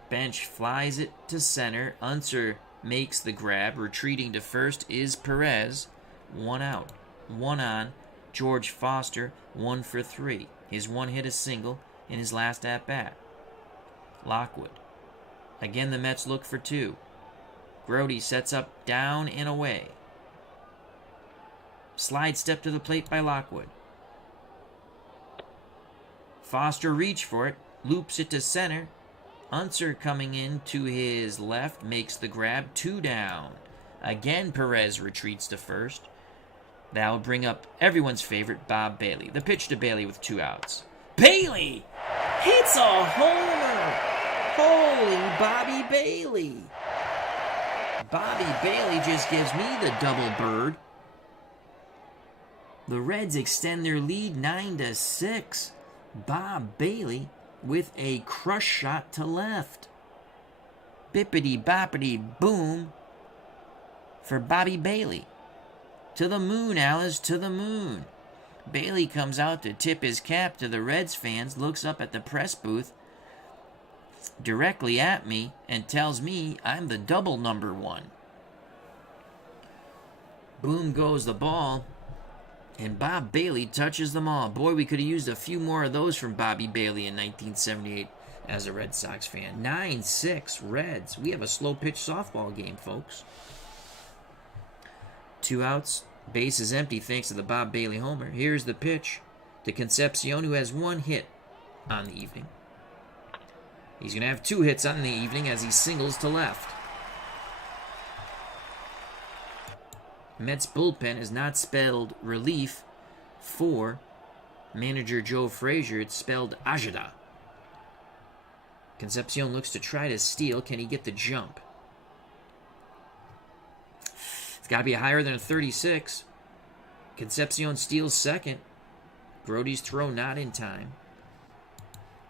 Bench flies it to center. Unser makes the grab. Retreating to first is Perez. 1 out. 1 on. George Foster, 1 for 3. His 1 hit a single in his last at-bat. Lockwood. Again, the Mets look for 2. Grody sets up down and away. Slide step to the plate by Lockwood. Foster reached for it. Loops it to center. Unser coming in to his left. Makes the grab. 2 down. Again, Perez retreats to first. That will bring up everyone's favorite, Bob Bailey. The pitch to Bailey with 2 outs. Bailey hits a homer! Holy Bobby Bailey! Bobby Bailey just gives me the double bird. The Reds extend their lead 9-6. Bob Bailey with a crush shot to left. Bippity boppity boom for Bobby Bailey. To the moon, Alice, to the moon. Bailey comes out to tip his cap to the Reds fans, looks up at the press booth directly at me and tells me I'm the double number 1. Boom goes the ball, and Bob Bailey touches them all. Boy, we could have used a few more of those from Bobby Bailey in 1978 as a Red Sox fan. 9-6 Reds. We have a slow-pitch softball game, folks. 2 outs. Base is empty thanks to the Bob Bailey homer. Here's the pitch to Concepcion, who has 1 hit on the evening. He's going to have 2 hits on the evening as he singles to left. Mets bullpen is not spelled relief for manager Joe Frazier. It's spelled Ajada. Concepcion looks to try to steal. Can he get the jump? It's got to be higher than a 36. Concepcion steals second. Grody's throw not in time.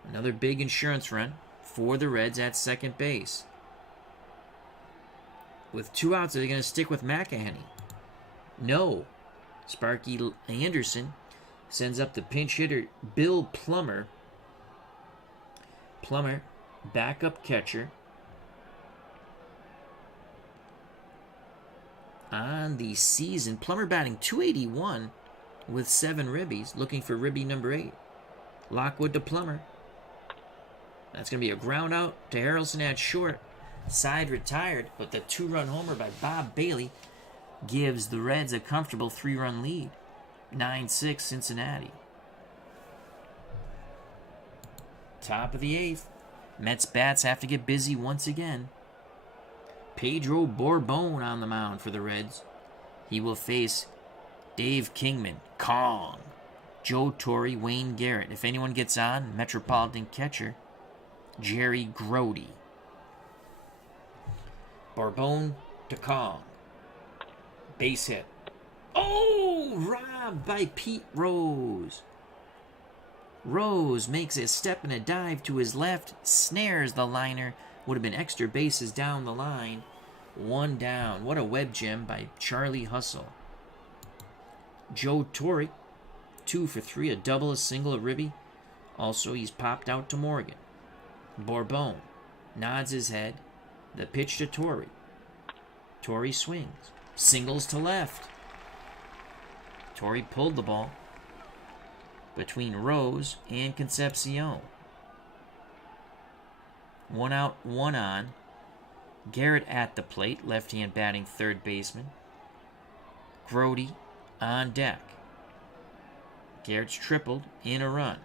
Another big insurance run for the Reds at second base. With 2 outs, are they going to stick with McEnany? No. Sparky Anderson sends up the pinch hitter, Bill Plummer. Plummer, backup catcher. On the season, Plummer batting .281 with 7 ribbies, looking for ribby number 8. Lockwood to Plummer. That's going to be a ground out to Harrelson at short. Side retired, but the 2-run homer by Bob Bailey gives the Reds a comfortable 3-run lead. 9-6 Cincinnati. Top of the 8th. Mets bats have to get busy once again. Pedro Borbon on the mound for the Reds. He will face Dave Kingman, Kong, Joe Torre, Wayne Garrett. If anyone gets on, Metropolitan catcher Jerry Grody. Borbon to Kong. Base hit. Oh, robbed by Pete Rose. Rose makes a step and a dive to his left, snares the liner. Would have been extra bases down the line. 1 down. What a web gem by Charlie Hustle. Joe Torre, 2 for 3, a double, a single, a ribby. Also, he's popped out to Morgan. Borbon nods his head. The pitch to Torre. Torre swings. Singles to left. Torre pulled the ball between Rose and Concepcion. 1 out, 1 on. Garrett at the plate, left-hand batting third baseman. Grody on deck. Garrett's tripled in a run.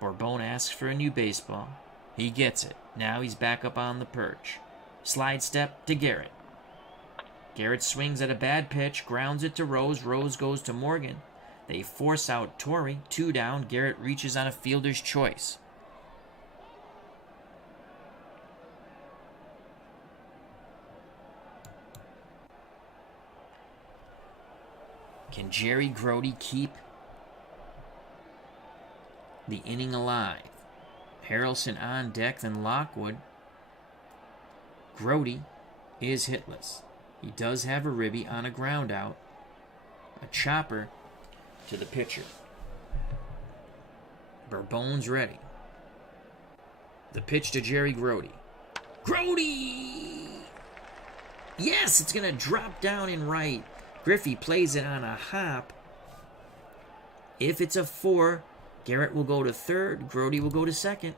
Borbon asks for a new baseball. He gets it. Now he's back up on the perch. Slide step to Garrett. Garrett swings at a bad pitch, grounds it to Rose. Rose goes to Morgan. They force out Torre. 2 down. Garrett reaches on a fielder's choice. Can Jerry Grody keep the inning alive? Harrelson on deck, then Lockwood. Grody is hitless. He does have a ribby on a ground out. A chopper to the pitcher. Borbon's ready. The pitch to Jerry Grody. Grody! Yes, it's going to drop down in right. Griffey plays it on a hop. If it's a 4, Garrett will go to third. Grody will go to second.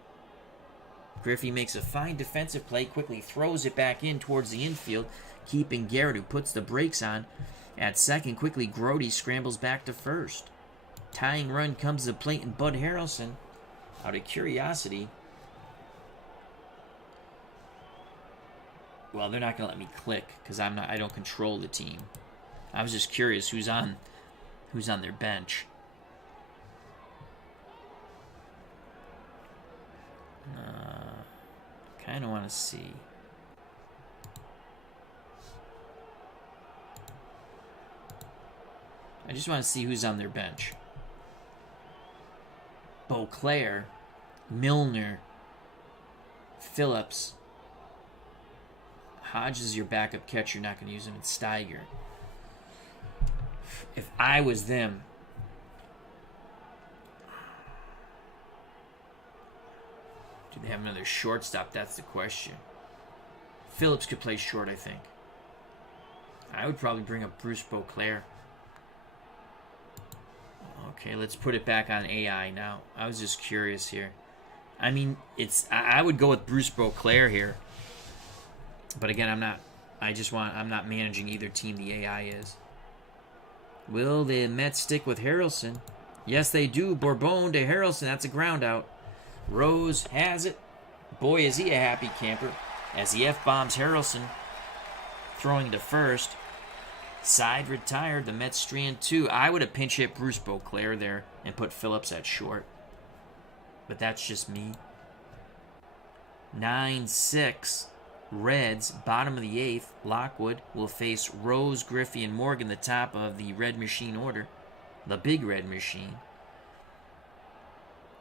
Griffey makes a fine defensive play, quickly throws it back in towards the infield, keeping Garrett, who puts the brakes on at second. Quickly, Grody scrambles back to first. Tying run comes to the plate, and Bud Harrelson, out of curiosity, well, they're not going to let me click because I don't control the team. I was just curious who's on their bench. Kind of want to see. I just want to see who's on their bench. Beauclair, Milner, Phillips. Hodges is your backup catcher. You're not going to use him. It's Steiger. If I was them, do they have another shortstop? That's the question. Phillips could play short, I think. I would probably bring up Bruce Beauclair. Okay, let's put it back on AI now. I was just curious here. I mean, I would go with Bruce Beauclair here. But again, I'm not managing either team the AI is. Will the Mets stick with Harrelson? Yes, they do. Borbon to Harrelson. That's a ground out. Rose has it. Boy, is he a happy camper as he F-bombs Harrelson, throwing to first. Side retired. The Mets strand 2. I would have pinch hit Bruce Beauclair there and put Phillips at short. But that's just me. 9-6. Reds, bottom of the 8th. Lockwood will face Rose, Griffey, and Morgan, the top of the Red Machine order. The big Red Machine.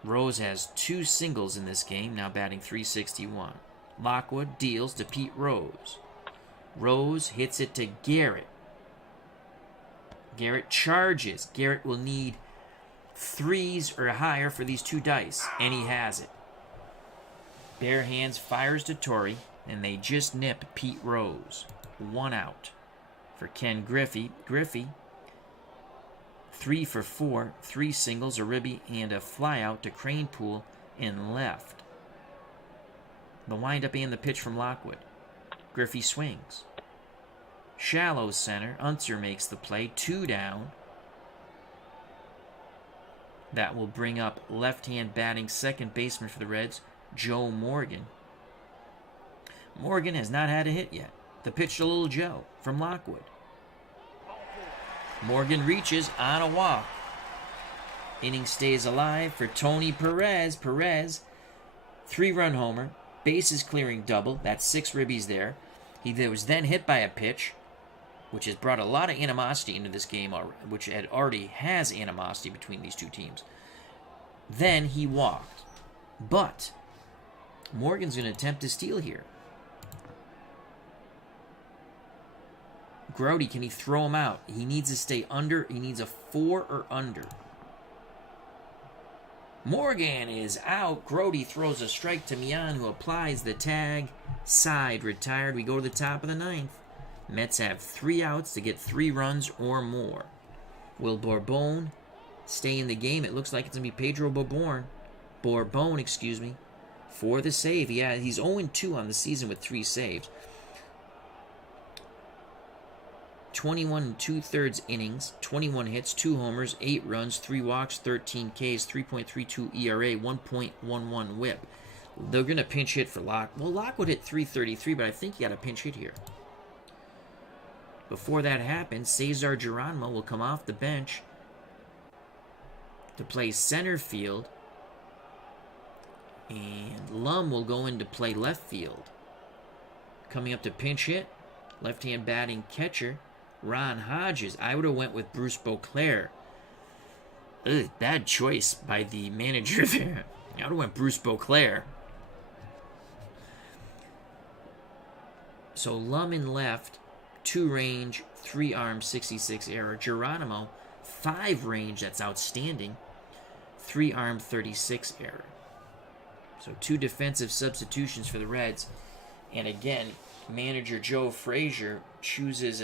Rose has 2 singles in this game, now batting .361. Lockwood deals to Pete Rose. Rose hits it to Garrett. Garrett charges. Garrett will need 3s or higher for these 2 dice, and he has it. Bare hands fires to Torrey, and they just nip Pete Rose. 1 out for Ken Griffey. Griffey, 3 for 4, 3 singles, a ribby, and a flyout to Cranepool in left. The windup and the pitch from Lockwood. Griffey swings. Shallow center. Unser makes the play. 2 down. That will bring up left-hand batting second baseman for the Reds, Joe Morgan. Morgan has not had a hit yet. The pitch to Little Joe from Lockwood. Morgan reaches on a walk. Inning stays alive for Tony Perez. Perez, 3-run homer, bases clearing double. That's 6 ribbies there. He was then hit by a pitch, which has brought a lot of animosity into this game, which already has animosity between these 2 teams. Then he walked. But Morgan's going to attempt to steal here. Grody, can he throw him out? He needs to stay under. He needs a 4 or under. Morgan is out. Grody throws a strike to Mian, who applies the tag. Side retired. We go to the top of the 9th. Mets have 3 outs to get 3 runs or more. Will Bourbon stay in the game? It looks like it's going to be Pedro Bourbon, for the save. Yeah, he's 0-2 on the season with 3 saves. 21 2/3 innings, 21 hits, 2 homers, 8 runs, 3 walks, 13 Ks, 3.32 ERA, 1.11 whip. They're going to pinch hit for Lockwood hit .333, but I think you got a pinch hit here. Before that happens, Cesar Geronimo will come off the bench to play center field, and Lum will go in to play left field. Coming up to pinch hit, left-hand batting catcher, Ron Hodges. I would have went with Bruce Beauclair. Bad choice by the manager there. I would have went Bruce Beauclair. So Lum in left, 2 range, 3 arm, 66 error. Geronimo, 5 range, that's outstanding. 3 arm, 36 error. So 2 defensive substitutions for the Reds. And again, manager Joe Frazier chooses,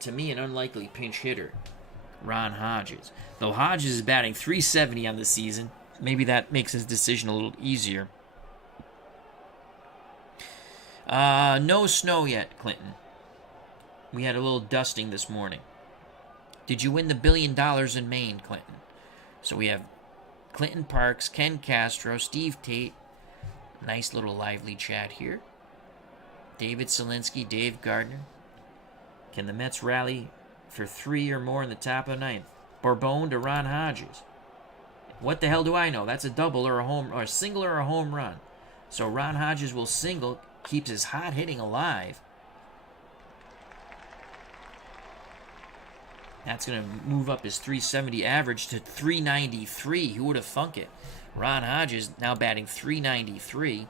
to me, an unlikely pinch hitter, Ron Hodges. Though Hodges is batting .370 on the season, maybe that makes his decision a little easier. No snow yet, Clinton. We had a little dusting this morning. Did you win the $1 billion in Maine, Clinton? So we have Clinton Parks, Ken Castro, Steve Tate. Nice little lively chat here. David Selinsky, Dave Gardner. Can the Mets rally for 3 or more in the top of the 9th? Bourbon to Ron Hodges. What the hell do I know? That's a double or a single or a home run. So Ron Hodges will single, keeps his hot hitting alive. That's going to move up his .370 average to .393. Who would have thunk it? Ron Hodges now batting .393.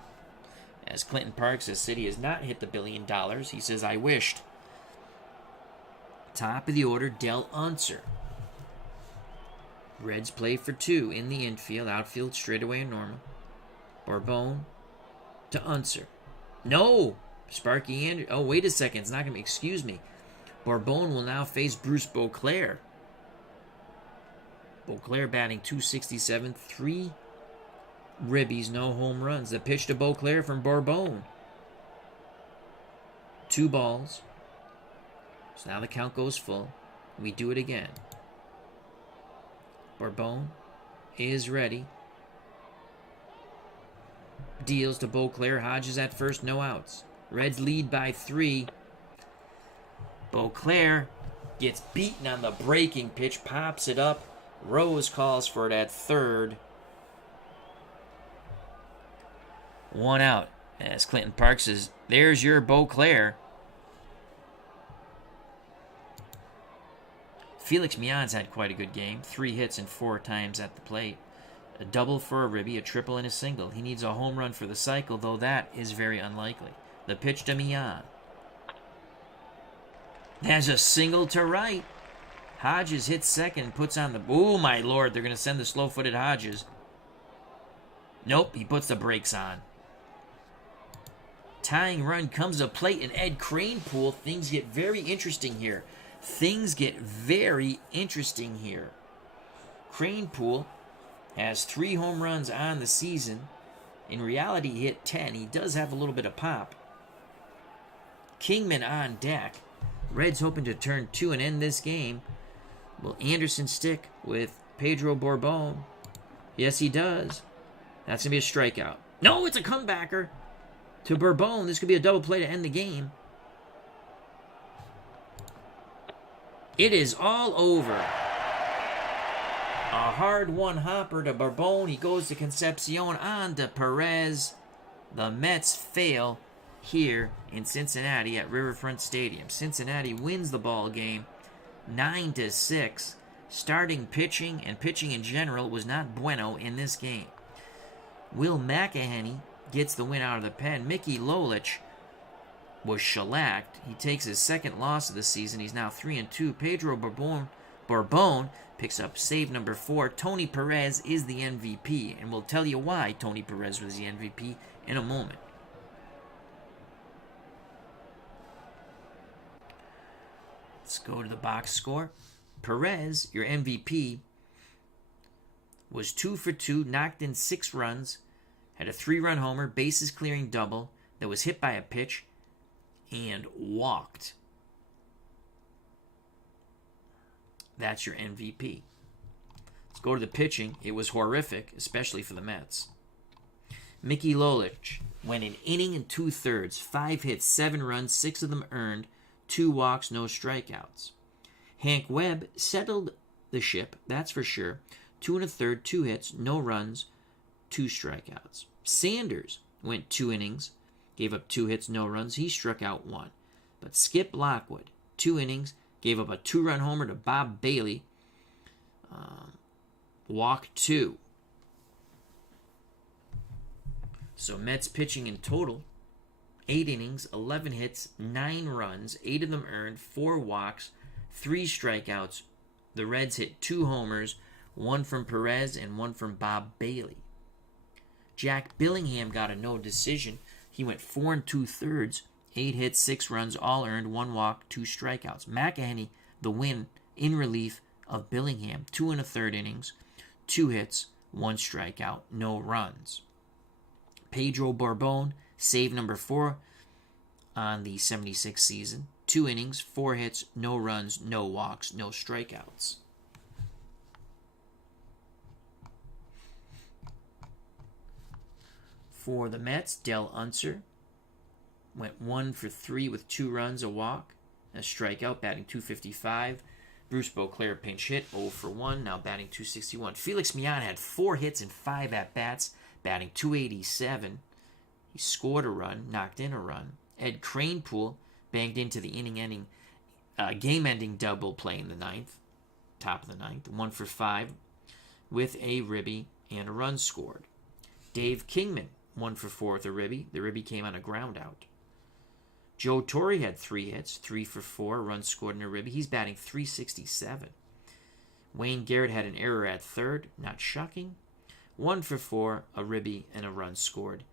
As Clinton Parks says, City has not hit the $1 billion. He says, I wished. Top of the order, Del Unser. Reds play for 2 in the infield. Outfield straightaway and normal. Bourbon to Unser. No! Sparky Andrews. Oh, wait a second. It's not going to be. Excuse me. Bourbon will now face Bruce Beauclair. Beauclair batting .267. 3 ribbies, no home runs. The pitch to Beauclair from Bourbon. 2 balls. So now the count goes full. We do it again. Bourbon is ready. Deals to Beauclair. Hodges at first, no outs. Reds lead by 3. Beauclair gets beaten on the breaking pitch, pops it up. Rose calls for it at third. 1 out. As Clinton Parks says, there's your Beauclair. Felix Mian's had quite a good game. 3 hits and 4 times at the plate. A double for a ribby, a triple, and a single. He needs a home run for the cycle, though that is very unlikely. The pitch to Mian. There's a single to right. Hodges hits second and puts on the... Oh, my lord, they're going to send the slow-footed Hodges. Nope, he puts the brakes on. Tying run comes to plate, and Ed Kranepool. Things get very interesting here. Kranepool has 3 home runs on the season. In reality, he hit 10. He does have a little bit of pop. Kingman on deck. Reds hoping to turn 2 and end this game. Will Anderson stick with Pedro Borbon? Yes, he does. That's going to be a strikeout. No, it's a comebacker to Borbon. This could be a double play to end the game. It is all over. A hard one-hopper to Borbon. He goes to Concepcion, on to Perez. The Mets fail here in Cincinnati at Riverfront Stadium. Cincinnati wins the ball game 9-6. Starting pitching and pitching in general was not bueno in this game. Will McEnany gets the win out of the pen. Mickey Lolich was shellacked. He takes his second loss of the season. He's now 3-2. Pedro Borbon picks up save number 4. Tony Perez is the MVP, and we'll tell you why Tony Perez was the MVP in a moment. Let's go to the box score. Perez, your MVP, was 2 for 2, knocked in 6 runs, had a 3-run homer, bases clearing double that was hit by a pitch, and walked. That's your MVP. Let's go to the pitching. It was horrific, especially for the Mets. Mickey Lolich went an inning and 2/3, 5 hits, 7 runs, 6 of them earned, 2 walks, no strikeouts. Hank Webb settled the ship, that's for sure. 2 1/3, 2 hits, no runs, 2 strikeouts. Sanders went 2 innings, gave up 2 hits, no runs. He struck out 1. But Skip Lockwood, 2 innings, gave up a 2-run homer to Bob Bailey. Walked 2. So Mets pitching in total, 8 innings, 11 hits, 9 runs, 8 of them earned, 4 walks, 3 strikeouts. The Reds hit 2 homers, 1 from Perez and 1 from Bob Bailey. Jack Billingham got a no decision. He went 4 2/3, 8 hits, 6 runs, all earned, 1 walk, 2 strikeouts. McEnany, the win in relief of Billingham, 2 1/3 innings, 2 hits, 1 strikeout, no runs. Pedro Borbon, save number 4 on the 76 season. 2 innings, 4 hits, no runs, no walks, no strikeouts. For the Mets, Del Unser went 1 for 3 with 2 runs, a walk, a strikeout, batting .255. Bruce Beauclair pinch hit, 0 for 1, now batting .261. Felix Mian had 4 hits and 5 at-bats, batting .287. He scored a run, knocked in a run. Ed Kranepool banged into the game-ending double play in the 9th, top of the 9th, 1 for 5 with a ribby and a run scored. Dave Kingman, 1 for 4 with a ribby. The ribby came on a ground out. Joe Torre had 3 hits, 3 for 4, runs scored in a ribby. He's batting .367. Wayne Garrett had an error at third, not shocking. 1 for 4, a ribby, and a run scored.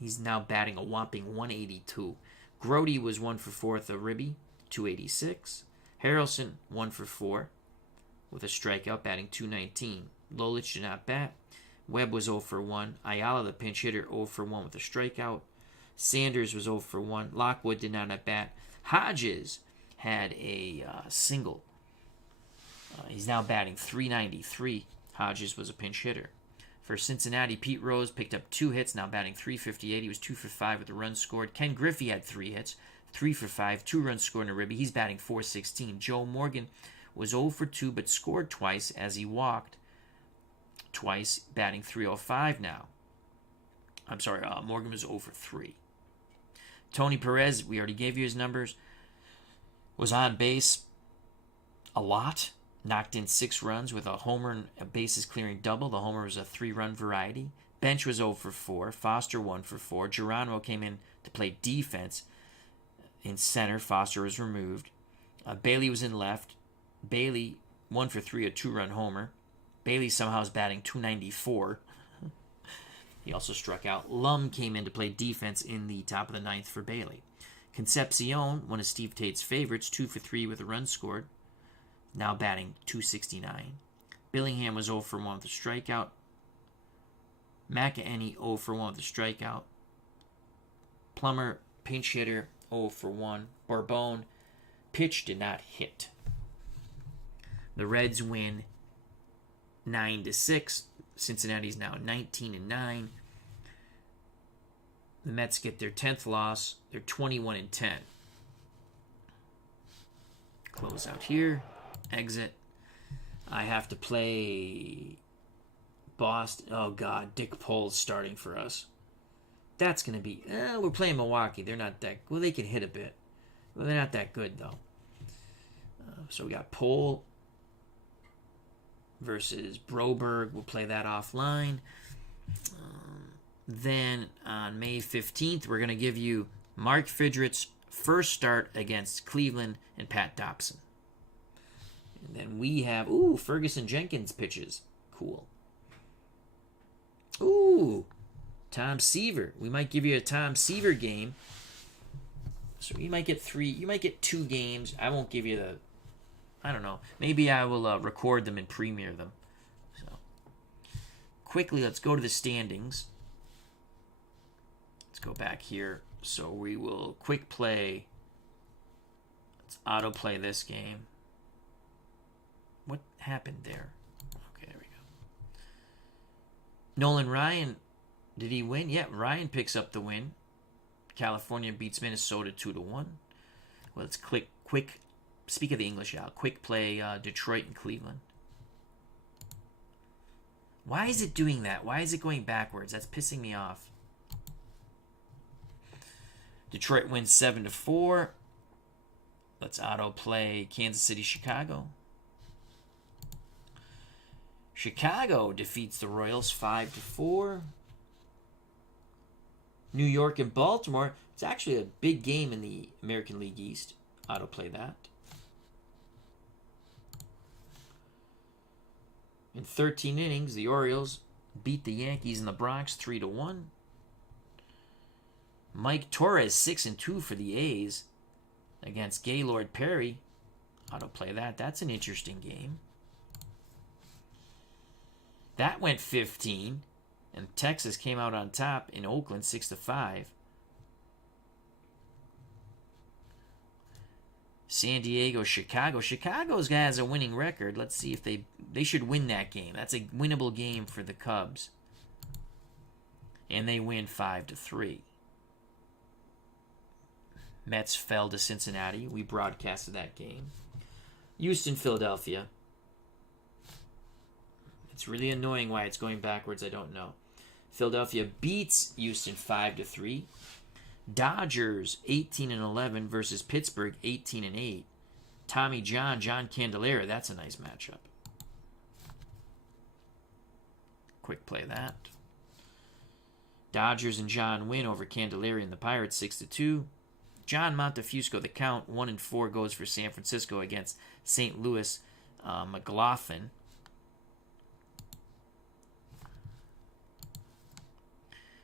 He's now batting a whopping .182. Grody was 1 for 4 with a ribby, .286. Harrelson, 1 for 4 with a strikeout, batting .219. Lolich did not bat. Webb was 0 for 1. Ayala, the pinch hitter, 0 for 1 with a strikeout. Sanders was 0 for 1. Lockwood did not at bat. Hodges had a single. He's now batting .393. Hodges was a pinch hitter. For Cincinnati, Pete Rose picked up 2 hits, now batting .358. He was 2 for 5 with a run scored. Ken Griffey had 3 hits, 3 for 5, 2 runs scored in a ribby. He's batting .416. Joe Morgan was 0 for 2 but scored twice as he walked twice, batting .305 now. I'm sorry, Morgan was 0 for 3. Tony Perez, we already gave you his numbers, was on base a lot. knocked in 6 runs with a homer and a bases clearing double. The homer was a 3-run variety. Bench was 0 for 4. Foster 1 for 4. Geronimo came in to play defense in center. Foster was removed. Bailey was in left. Bailey 1 for 3, a 2-run homer. Bailey somehow is batting .294. He also struck out. Lum came in to play defense in the top of the 9th for Bailey. Concepcion, one of Steve Tate's favorites, 2 for 3 with a run scored. Now batting .269. Billingham was 0 for 1 with a strikeout. McEnany 0 for 1 with a strikeout. Plummer, pinch hitter, 0 for 1. Bourbon, pitch did not hit. The Reds win 9-6. Cincinnati's now 19-9. The Mets get their 10th loss. They're 21-10. Close out here. Exit. I have to play Boston. Oh, God. Dick Pohl's starting for us. That's going to be... we're playing Milwaukee. They're not that... Well, they can hit a bit. Well, they're not that good, though. So we got Pohl versus Broberg. We'll play that offline. Then on May 15th, we're going to give you Mark Fidret's first start against Cleveland and Pat Dobson. And then we have, Ferguson Jenkins pitches. Cool. Tom Seaver. We might give you a Tom Seaver game. So you might get 2 games. I won't give you I don't know. Maybe I will record them and premiere them. So quickly, let's go to the standings. Let's go back here. So we will quick play. Let's auto play this game. What happened there? Okay, there we go. Nolan Ryan, did he win? Yeah, Ryan picks up the win. California beats Minnesota 2-1. Well, let's quick. Speak of the English out. Quick play Detroit and Cleveland. Why is it doing that? Why is it going backwards? That's pissing me off. Detroit wins 7-4. Let's auto play Kansas City, Chicago. Chicago defeats the Royals 5-4. New York and Baltimore. It's actually a big game in the American League East. Auto play that. In 13 innings, the Orioles beat the Yankees in the Bronx 3-1. Mike Torres 6-2 for the A's against Gaylord Perry. Auto play that. That's an interesting game. That went 15, and Texas came out on top in Oakland 6-5. San Diego, Chicago. Chicago's has a winning record. Let's see if they should win that game. That's a winnable game for the Cubs. And they win 5-3. Mets fell to Cincinnati. We broadcasted that game. Houston, Philadelphia. It's really annoying why it's going backwards. I don't know. Philadelphia beats Houston 5-3. Dodgers 18-11 versus Pittsburgh 18-8. Tommy John Candelaria. That's a nice matchup. Quick play that. Dodgers and John win over Candelaria and the Pirates 6-2. John Montefusco, the count 1-4 goes for San Francisco against St. Louis. McLaughlin.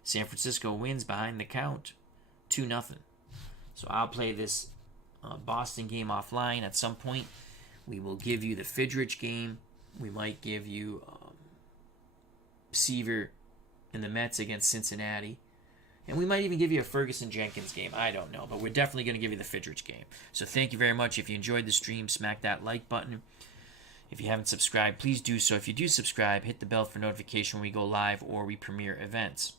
San Francisco wins behind the count 2-0. So I'll play this Boston game offline at some point. We will give you the Fidrych game. We might give you Seaver and the Mets against Cincinnati. And we might even give you a Ferguson Jenkins game. I don't know. But we're definitely going to give you the Fidrych game. So thank you very much. If you enjoyed the stream, smack that like button. If you haven't subscribed, please do so. If you do subscribe, hit the bell for notification when we go live or we premiere events.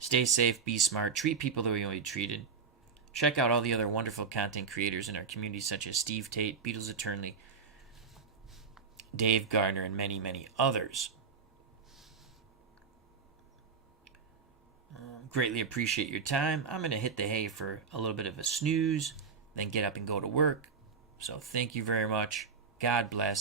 Stay safe, be smart, treat people the way you want to be treated. Check out all the other wonderful content creators in our community, such as Steve Tate, Beatles Eternally, Dave Gardner, and many, many others. Greatly appreciate your time. I'm going to hit the hay for a little bit of a snooze, then get up and go to work. So thank you very much. God bless.